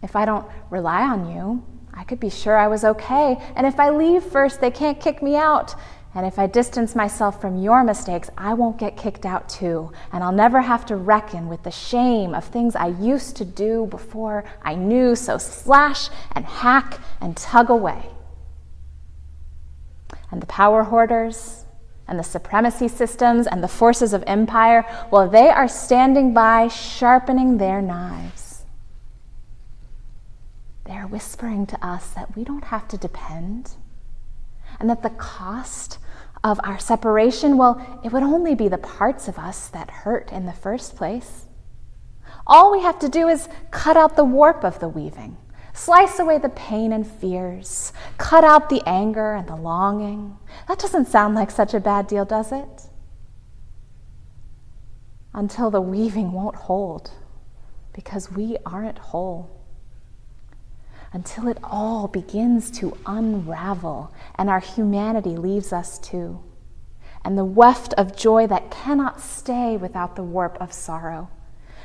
If I don't rely on you, I could be sure I was okay. And if I leave first, they can't kick me out. And if I distance myself from your mistakes, I won't get kicked out too. And I'll never have to reckon with the shame of things I used to do before I knew. So slash and hack and tug away. And the power hoarders and the supremacy systems and the forces of empire, well, they are standing by, sharpening their knives. They are whispering to us that we don't have to depend, and that the cost of our separation, well, it would only be the parts of us that hurt in the first place. All we have to do is cut out the warp of the weaving, slice away the pain and fears, cut out the anger and the longing. That doesn't sound like such a bad deal, does it? Until the weaving won't hold, because we aren't whole. Until it all begins to unravel and our humanity leaves us too. And the weft of joy that cannot stay without the warp of sorrow.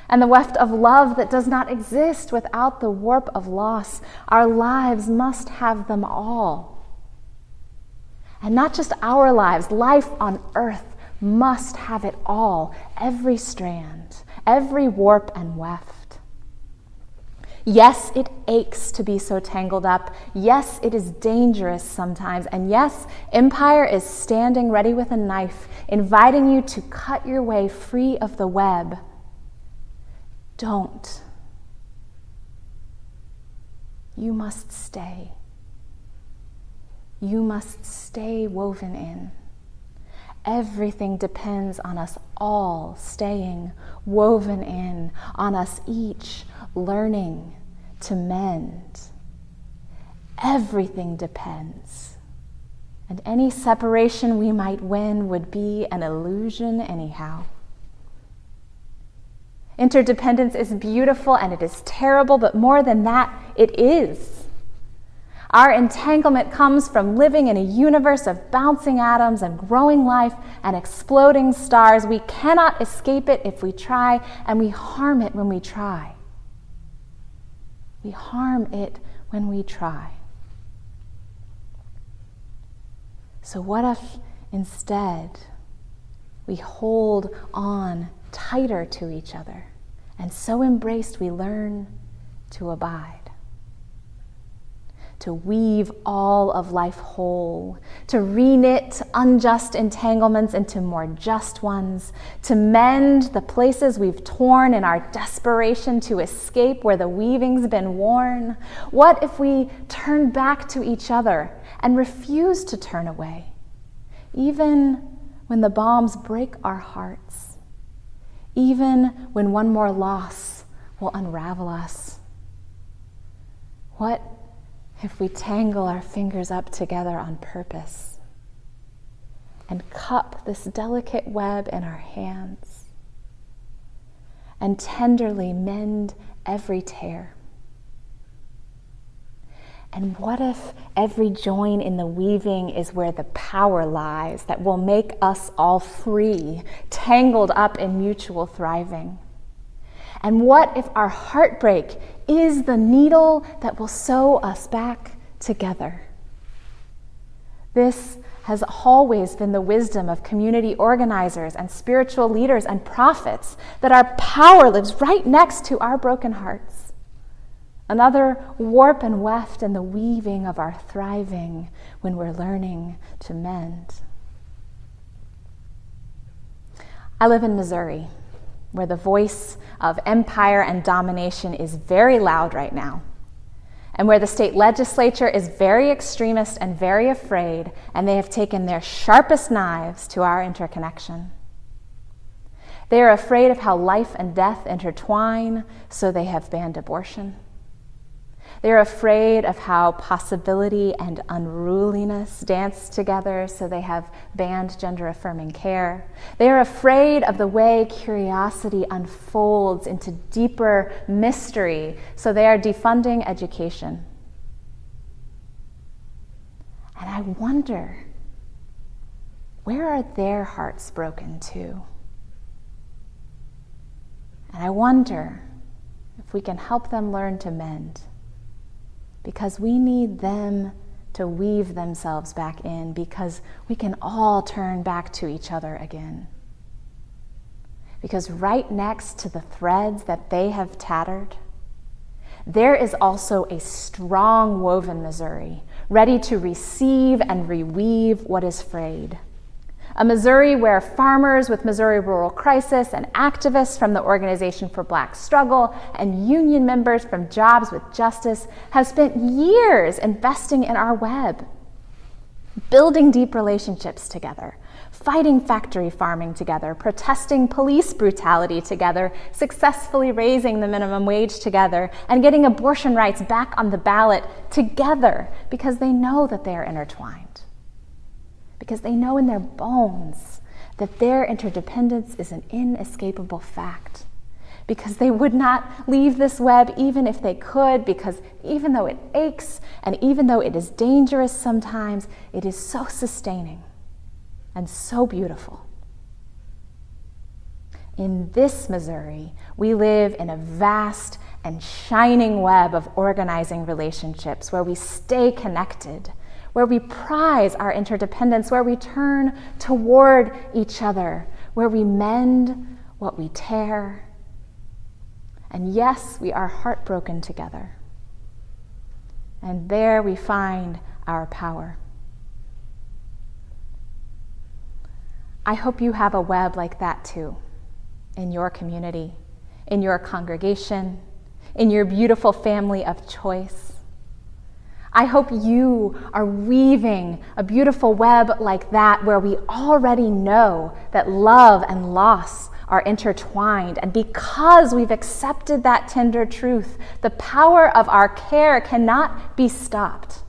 And the weft of love that does not exist without the warp of loss. Our lives must have them all. And not just our lives, life on earth must have it all. Every strand, every warp and weft. Yes, it aches to be so tangled up. Yes, it is dangerous sometimes. And yes, empire is standing ready with a knife, inviting you to cut your way free of the web. Don't. You must stay. You must stay woven in. Everything depends on us all staying woven in, on us each learning to mend. Everything depends. And any separation we might win would be an illusion anyhow. Interdependence is beautiful and it is terrible, but more than that, it is. Our entanglement comes from living in a universe of bouncing atoms and growing life and exploding stars. We cannot escape it if we try, and we harm it when we try. We harm it when we try. So what if instead we hold on tighter to each other, and so embraced we learn to abide, to weave all of life whole, to reknit unjust entanglements into more just ones, to mend the places we've torn in our desperation to escape where the weaving's been worn? What if we turn back to each other and refuse to turn away, even when the bombs break our hearts, even when one more loss will unravel us? What if we tangle our fingers up together on purpose and cup this delicate web in our hands and tenderly mend every tear? And what if every join in the weaving is where the power lies that will make us all free, tangled up in mutual thriving? And what if our heartbreak is the needle that will sew us back together? This has always been the wisdom of community organizers and spiritual leaders and prophets, that our power lives right next to our broken hearts. Another warp and weft in the weaving of our thriving when we're learning to mend. I live in Missouri, where the voice of empire and domination is very loud right now, and where the state legislature is very extremist and very afraid, and they have taken their sharpest knives to our interconnection. They are afraid of how life and death intertwine, so they have banned abortion. They are afraid of how possibility and unruliness dance together, so they have banned gender-affirming care. They are afraid of the way curiosity unfolds into deeper mystery, so they are defunding education. And I wonder, where are their hearts broken to? And I wonder if we can help them learn to mend, because we need them to weave themselves back in, because we can all turn back to each other again. Because right next to the threads that they have tattered, there is also a strong woven Missouri, ready to receive and reweave what is frayed. A Missouri where farmers with Missouri Rural Crisis and activists from the Organization for Black Struggle and union members from Jobs with Justice have spent years investing in our web, building deep relationships together, fighting factory farming together, protesting police brutality together, successfully raising the minimum wage together, and getting abortion rights back on the ballot together, because they know that they are intertwined. Because they know in their bones that their interdependence is an inescapable fact. Because they would not leave this web even if they could, because even though it aches and even though it is dangerous sometimes, it is so sustaining and so beautiful. In this Missouri, we live in a vast and shining web of organizing relationships where we stay connected, where we prize our interdependence, where we turn toward each other, where we mend what we tear. And yes, we are heartbroken together. And there we find our power. I hope you have a web like that too, in your community, in your congregation, in your beautiful family of choice. I hope you are weaving a beautiful web like that, where we already know that love and loss are intertwined. And because we've accepted that tender truth, the power of our care cannot be stopped.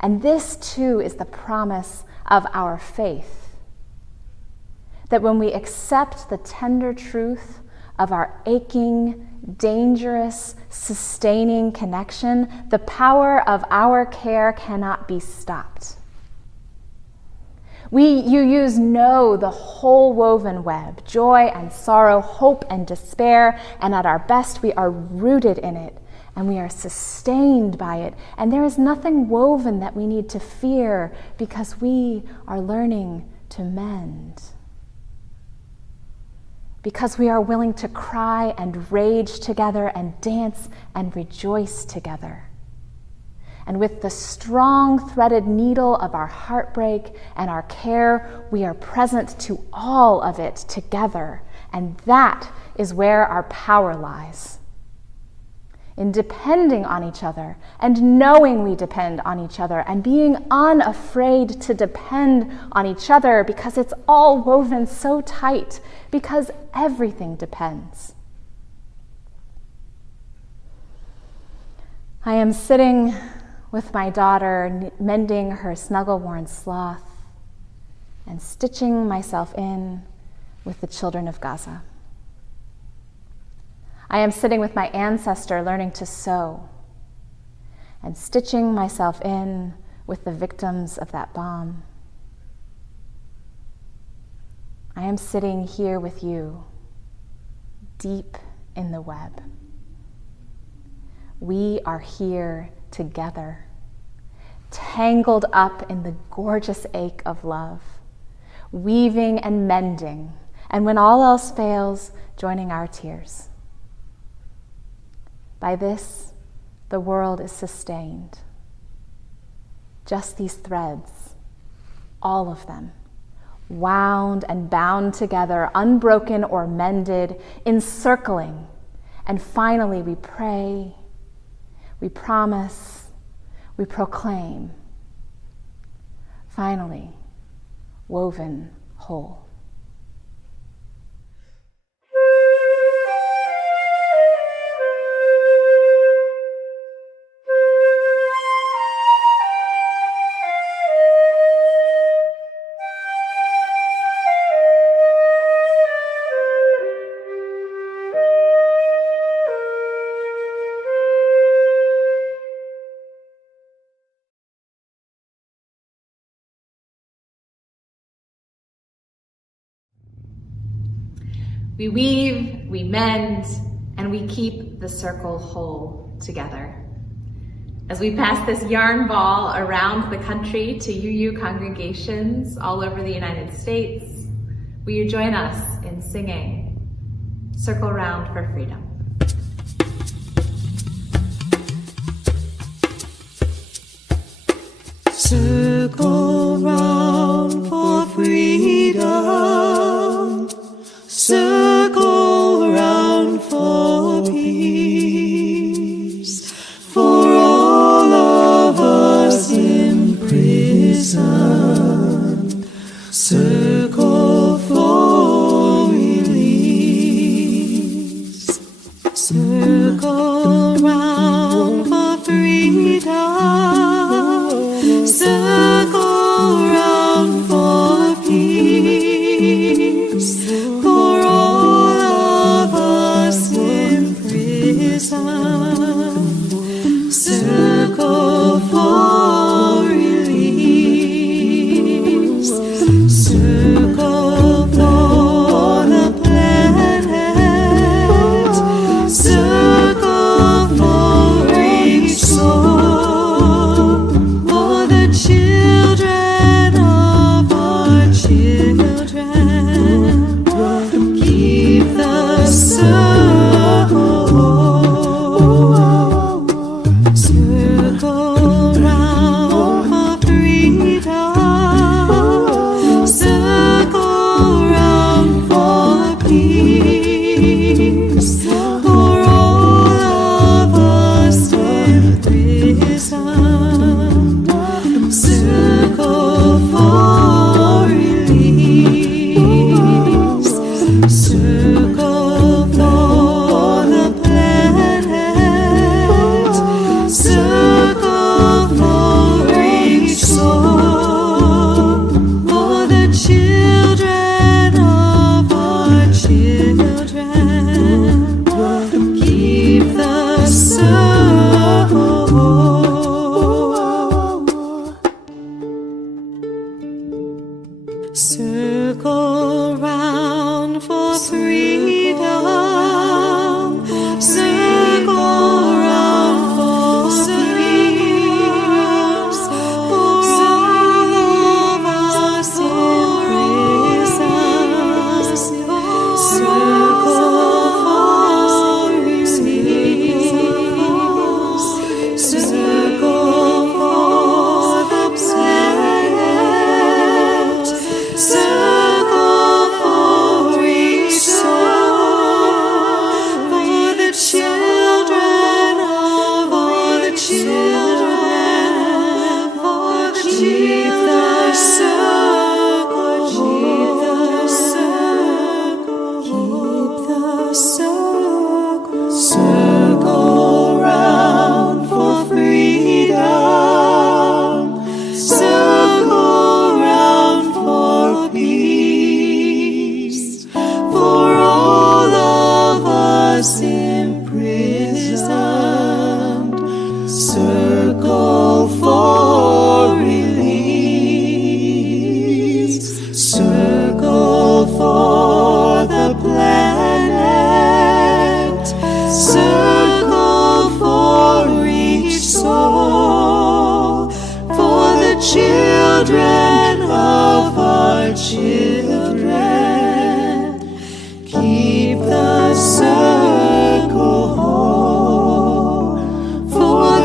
And this too is the promise of our faith, that when we accept the tender truth of our aching, dangerous, sustaining connection, the power of our care cannot be stopped. You know the whole woven web, joy and sorrow, hope and despair, and at our best we are rooted in it, and we are sustained by it, and there is nothing woven that we need to fear, because we are learning to mend. because we are willing to cry and rage together and dance and rejoice together. And with the strong threaded needle of our heartbreak and our care, we are present to all of it together. And that is where our power lies. In depending on each other and knowing we depend on each other and being unafraid to depend on each other because it's all woven so tight, because everything depends. I am sitting with my daughter, mending her snuggle-worn sloth and stitching myself in with the children of Gaza. I am sitting with my ancestor learning to sew and stitching myself in with the victims of that bomb. I am sitting here with you, deep in the web. We are here together, tangled up in the gorgeous ache of love, weaving and mending, and when all else fails, joining our tears. By this, the world is sustained. Just these threads, all of them, wound and bound together, unbroken or mended, encircling. And finally, we pray, we promise, we proclaim. Finally, woven whole. We weave, we mend, and we keep the circle whole together. As we pass this yarn ball around the country to UU congregations all over the United States, will you join us in singing Circle Round for Freedom? Circle round for freedom. Circle round for peace. For all of us imprisoned. Circle for release. Circle round for freedom. Circle round for peace. For all of us imprisoned. Circle for release. Circle for the planet. Circle for each soul. For the children of our children. Keep the circle whole.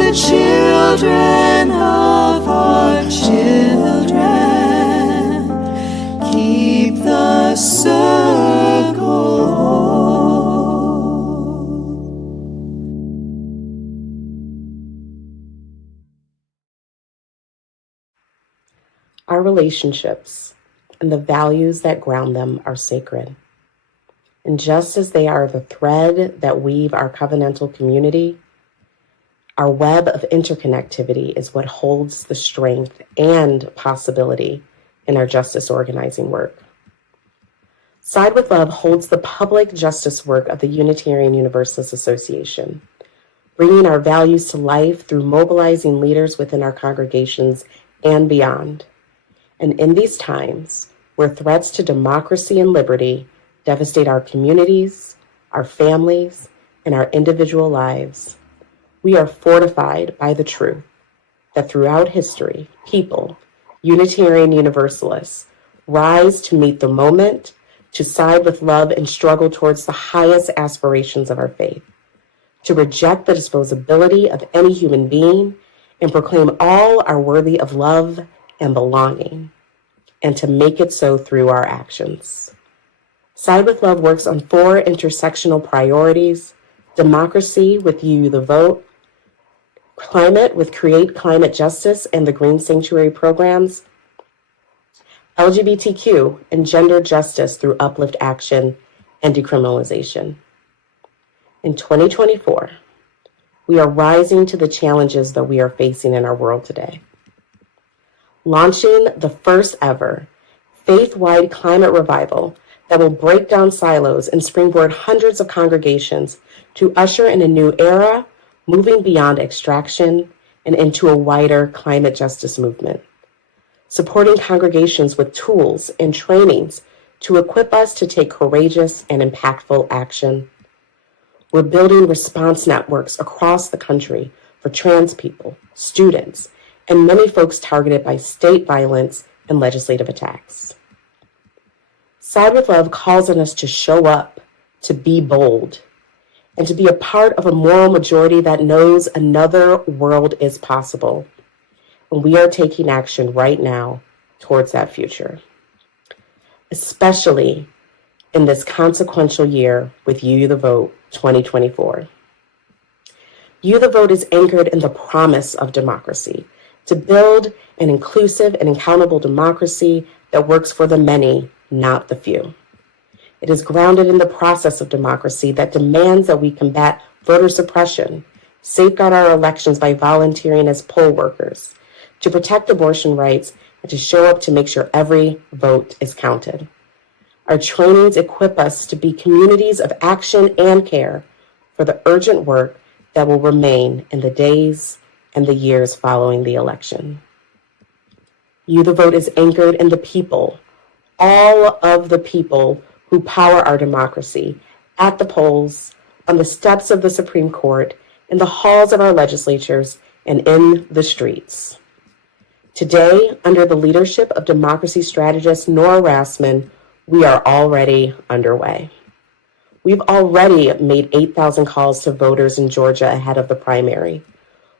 the children of our children. Keep the circle whole. Our relationships and the values that ground them are sacred. And just as they are the thread that weave our covenantal community, our web of interconnectivity is what holds the strength and possibility in our justice organizing work. Side with Love holds the public justice work of the Unitarian Universalist Association, bringing our values to life through mobilizing leaders within our congregations and beyond. And in these times, where threats to democracy and liberty devastate our communities, our families, and our individual lives, we are fortified by the truth that throughout history, people, Unitarian Universalists, rise to meet the moment, to side with love and struggle towards the highest aspirations of our faith, to reject the disposability of any human being and proclaim all are worthy of love and belonging, and to make it so through our actions. Side with Love works on 4 intersectional priorities: democracy with You, the Vote, climate with Create Climate Justice and the Green Sanctuary programs, LGBTQ and gender justice through Uplift Action and decriminalization. In 2024, we are rising to the challenges that we are facing in our world today. Launching the first ever faith-wide climate revival that will break down silos and springboard hundreds of congregations to usher in a new era, moving beyond extraction and into a wider climate justice movement. Supporting congregations with tools and trainings to equip us to take courageous and impactful action. We're building response networks across the country for trans people, students, and many folks targeted by state violence and legislative attacks. Side with Love calls on us to show up, to be bold, and to be a part of a moral majority that knows another world is possible. And we are taking action right now towards that future, especially in this consequential year with You, the Vote 2024. You, the Vote is anchored in the promise of democracy, to build an inclusive and accountable democracy that works for the many, not the few. It is grounded in the process of democracy that demands that we combat voter suppression, safeguard our elections by volunteering as poll workers, to protect abortion rights, and to show up to make sure every vote is counted. Our trainings equip us to be communities of action and care for the urgent work that will remain in the days and the years following the election. You, the Vote is anchored in the people, all of the people who power our democracy, at the polls, on the steps of the Supreme Court, in the halls of our legislatures, and in the streets. Today, under the leadership of democracy strategist Nora Rassman, we are already underway. We've already made 8,000 calls to voters in Georgia ahead of the primary.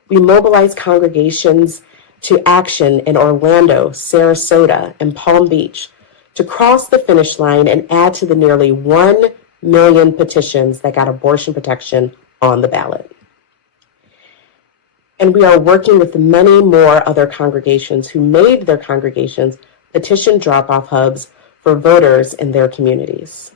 We mobilized congregations to action in Orlando, Sarasota, and Palm Beach to cross the finish line and add to the nearly 1 million petitions that got abortion protection on the ballot. And we are working with many more other congregations who made their congregations petition drop-off hubs for voters in their communities.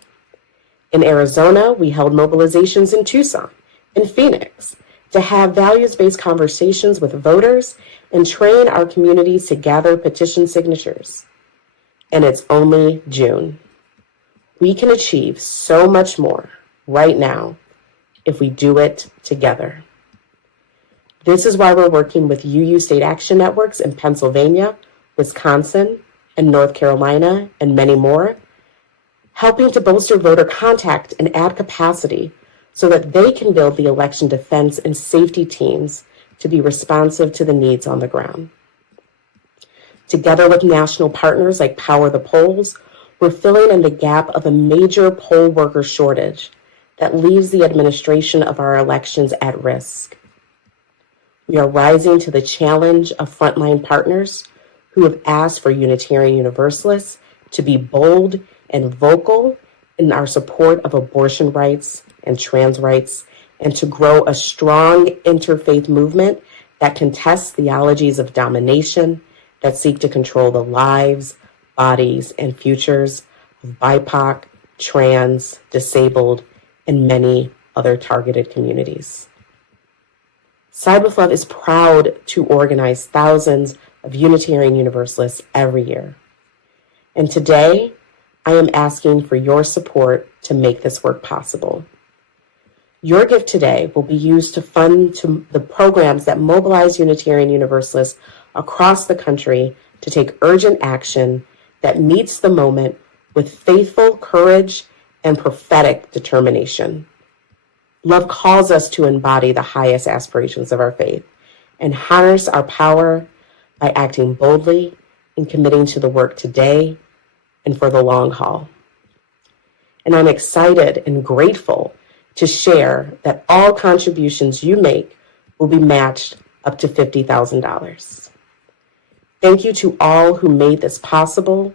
In Arizona, we held mobilizations in Tucson, in Phoenix, to have values-based conversations with voters and train our communities to gather petition signatures. And it's only June. We can achieve so much more right now if we do it together. This is why we're working with UU state action networks in Pennsylvania, Wisconsin, and North Carolina, and many more, helping to bolster voter contact and add capacity so that they can build the election defense and safety teams to be responsive to the needs on the ground. Together with national partners like Power the Polls, we're filling in the gap of a major poll worker shortage that leaves the administration of our elections at risk. We are rising to the challenge of frontline partners who have asked for Unitarian Universalists to be bold and vocal in our support of abortion rights and trans rights, and to grow a strong interfaith movement that contests theologies of domination that seek to control the lives, bodies, and futures of BIPOC, trans, disabled, and many other targeted communities. Side with Love is proud to organize thousands of Unitarian Universalists every year. And today, I am asking for your support to make this work possible. Your gift today will be used to fund the programs that mobilize Unitarian Universalists across the country to take urgent action that meets the moment with faithful courage and prophetic determination. Love calls us to embody the highest aspirations of our faith and harness our power by acting boldly and committing to the work today and for the long haul. And I'm excited and grateful to share that all contributions you make will be matched up to $50,000. Thank you to all who made this possible.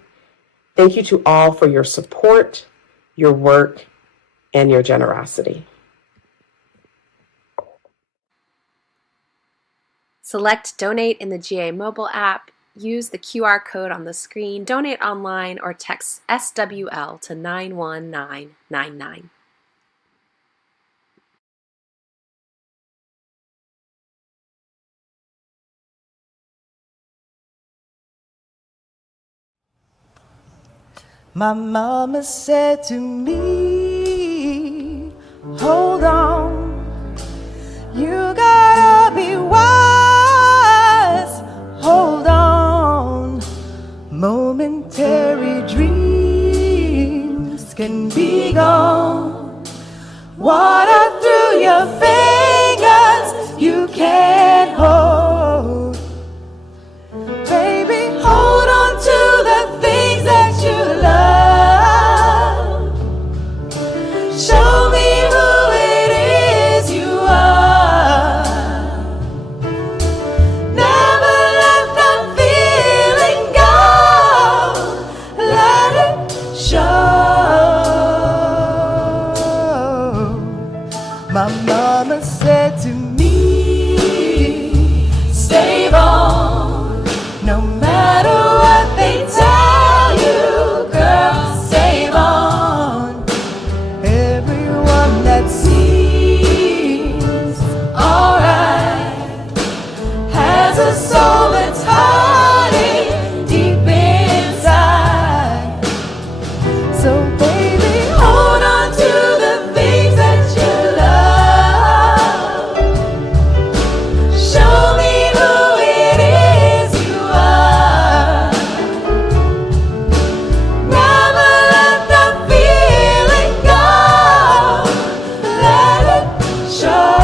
Thank you to all for your support, your work, and your generosity. Select Donate in the GA mobile app, use the QR code on the screen, donate online, or text SWL to 91999. My mama said to me, hold on, you gotta be wise, hold on. Momentary dreams can be gone. Water through your fingers you can't hold. Baby, hold on to the things that you love. Show me who it is you are. Never let that feeling go. Let it show. My mama said to me, stay on, no matter what they tell you, girl, save on. Everyone that seems alright has a soul that's hurting deep inside. So baby, hold on to the things that you love. Show me who it is you are. Never let that feeling go. Let it show.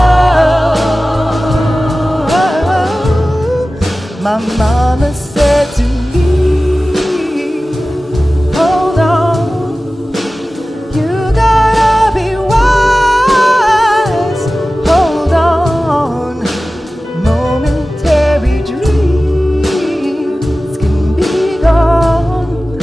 My mama said to me, hold on, you gotta be wise, hold on. Momentary dreams can be gone.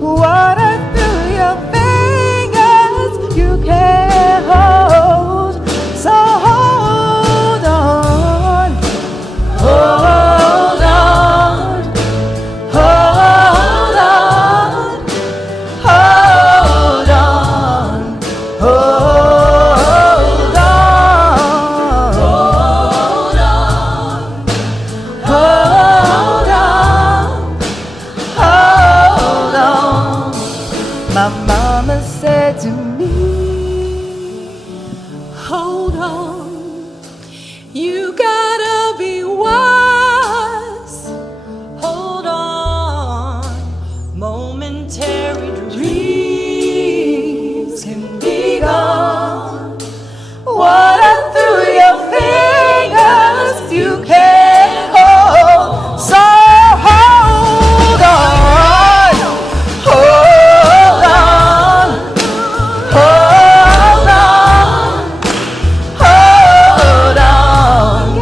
Water through your fingers you can't hold. So hold on, hold on, hold on, hold on, hold on, hold on, hold on, hold on. My mama said to me, hold on, you gotta be wise, hold on. Momentary dreams can be gone. Water through your fingers you can't hold. So hold on, hold on, hold on, hold on,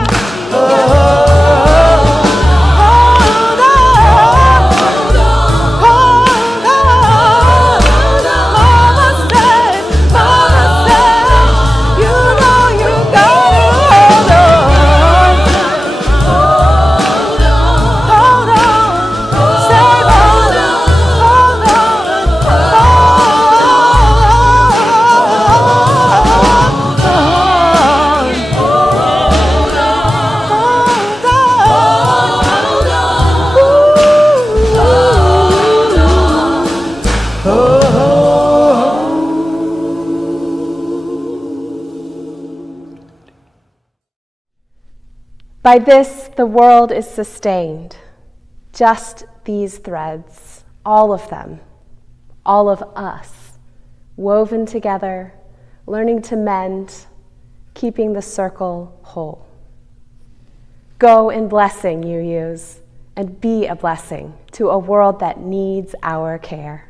By this, the world is sustained. Just these threads, all of them, all of us, woven together, learning to mend, keeping the circle whole. Go in blessing, UUs, and be a blessing to a world that needs our care.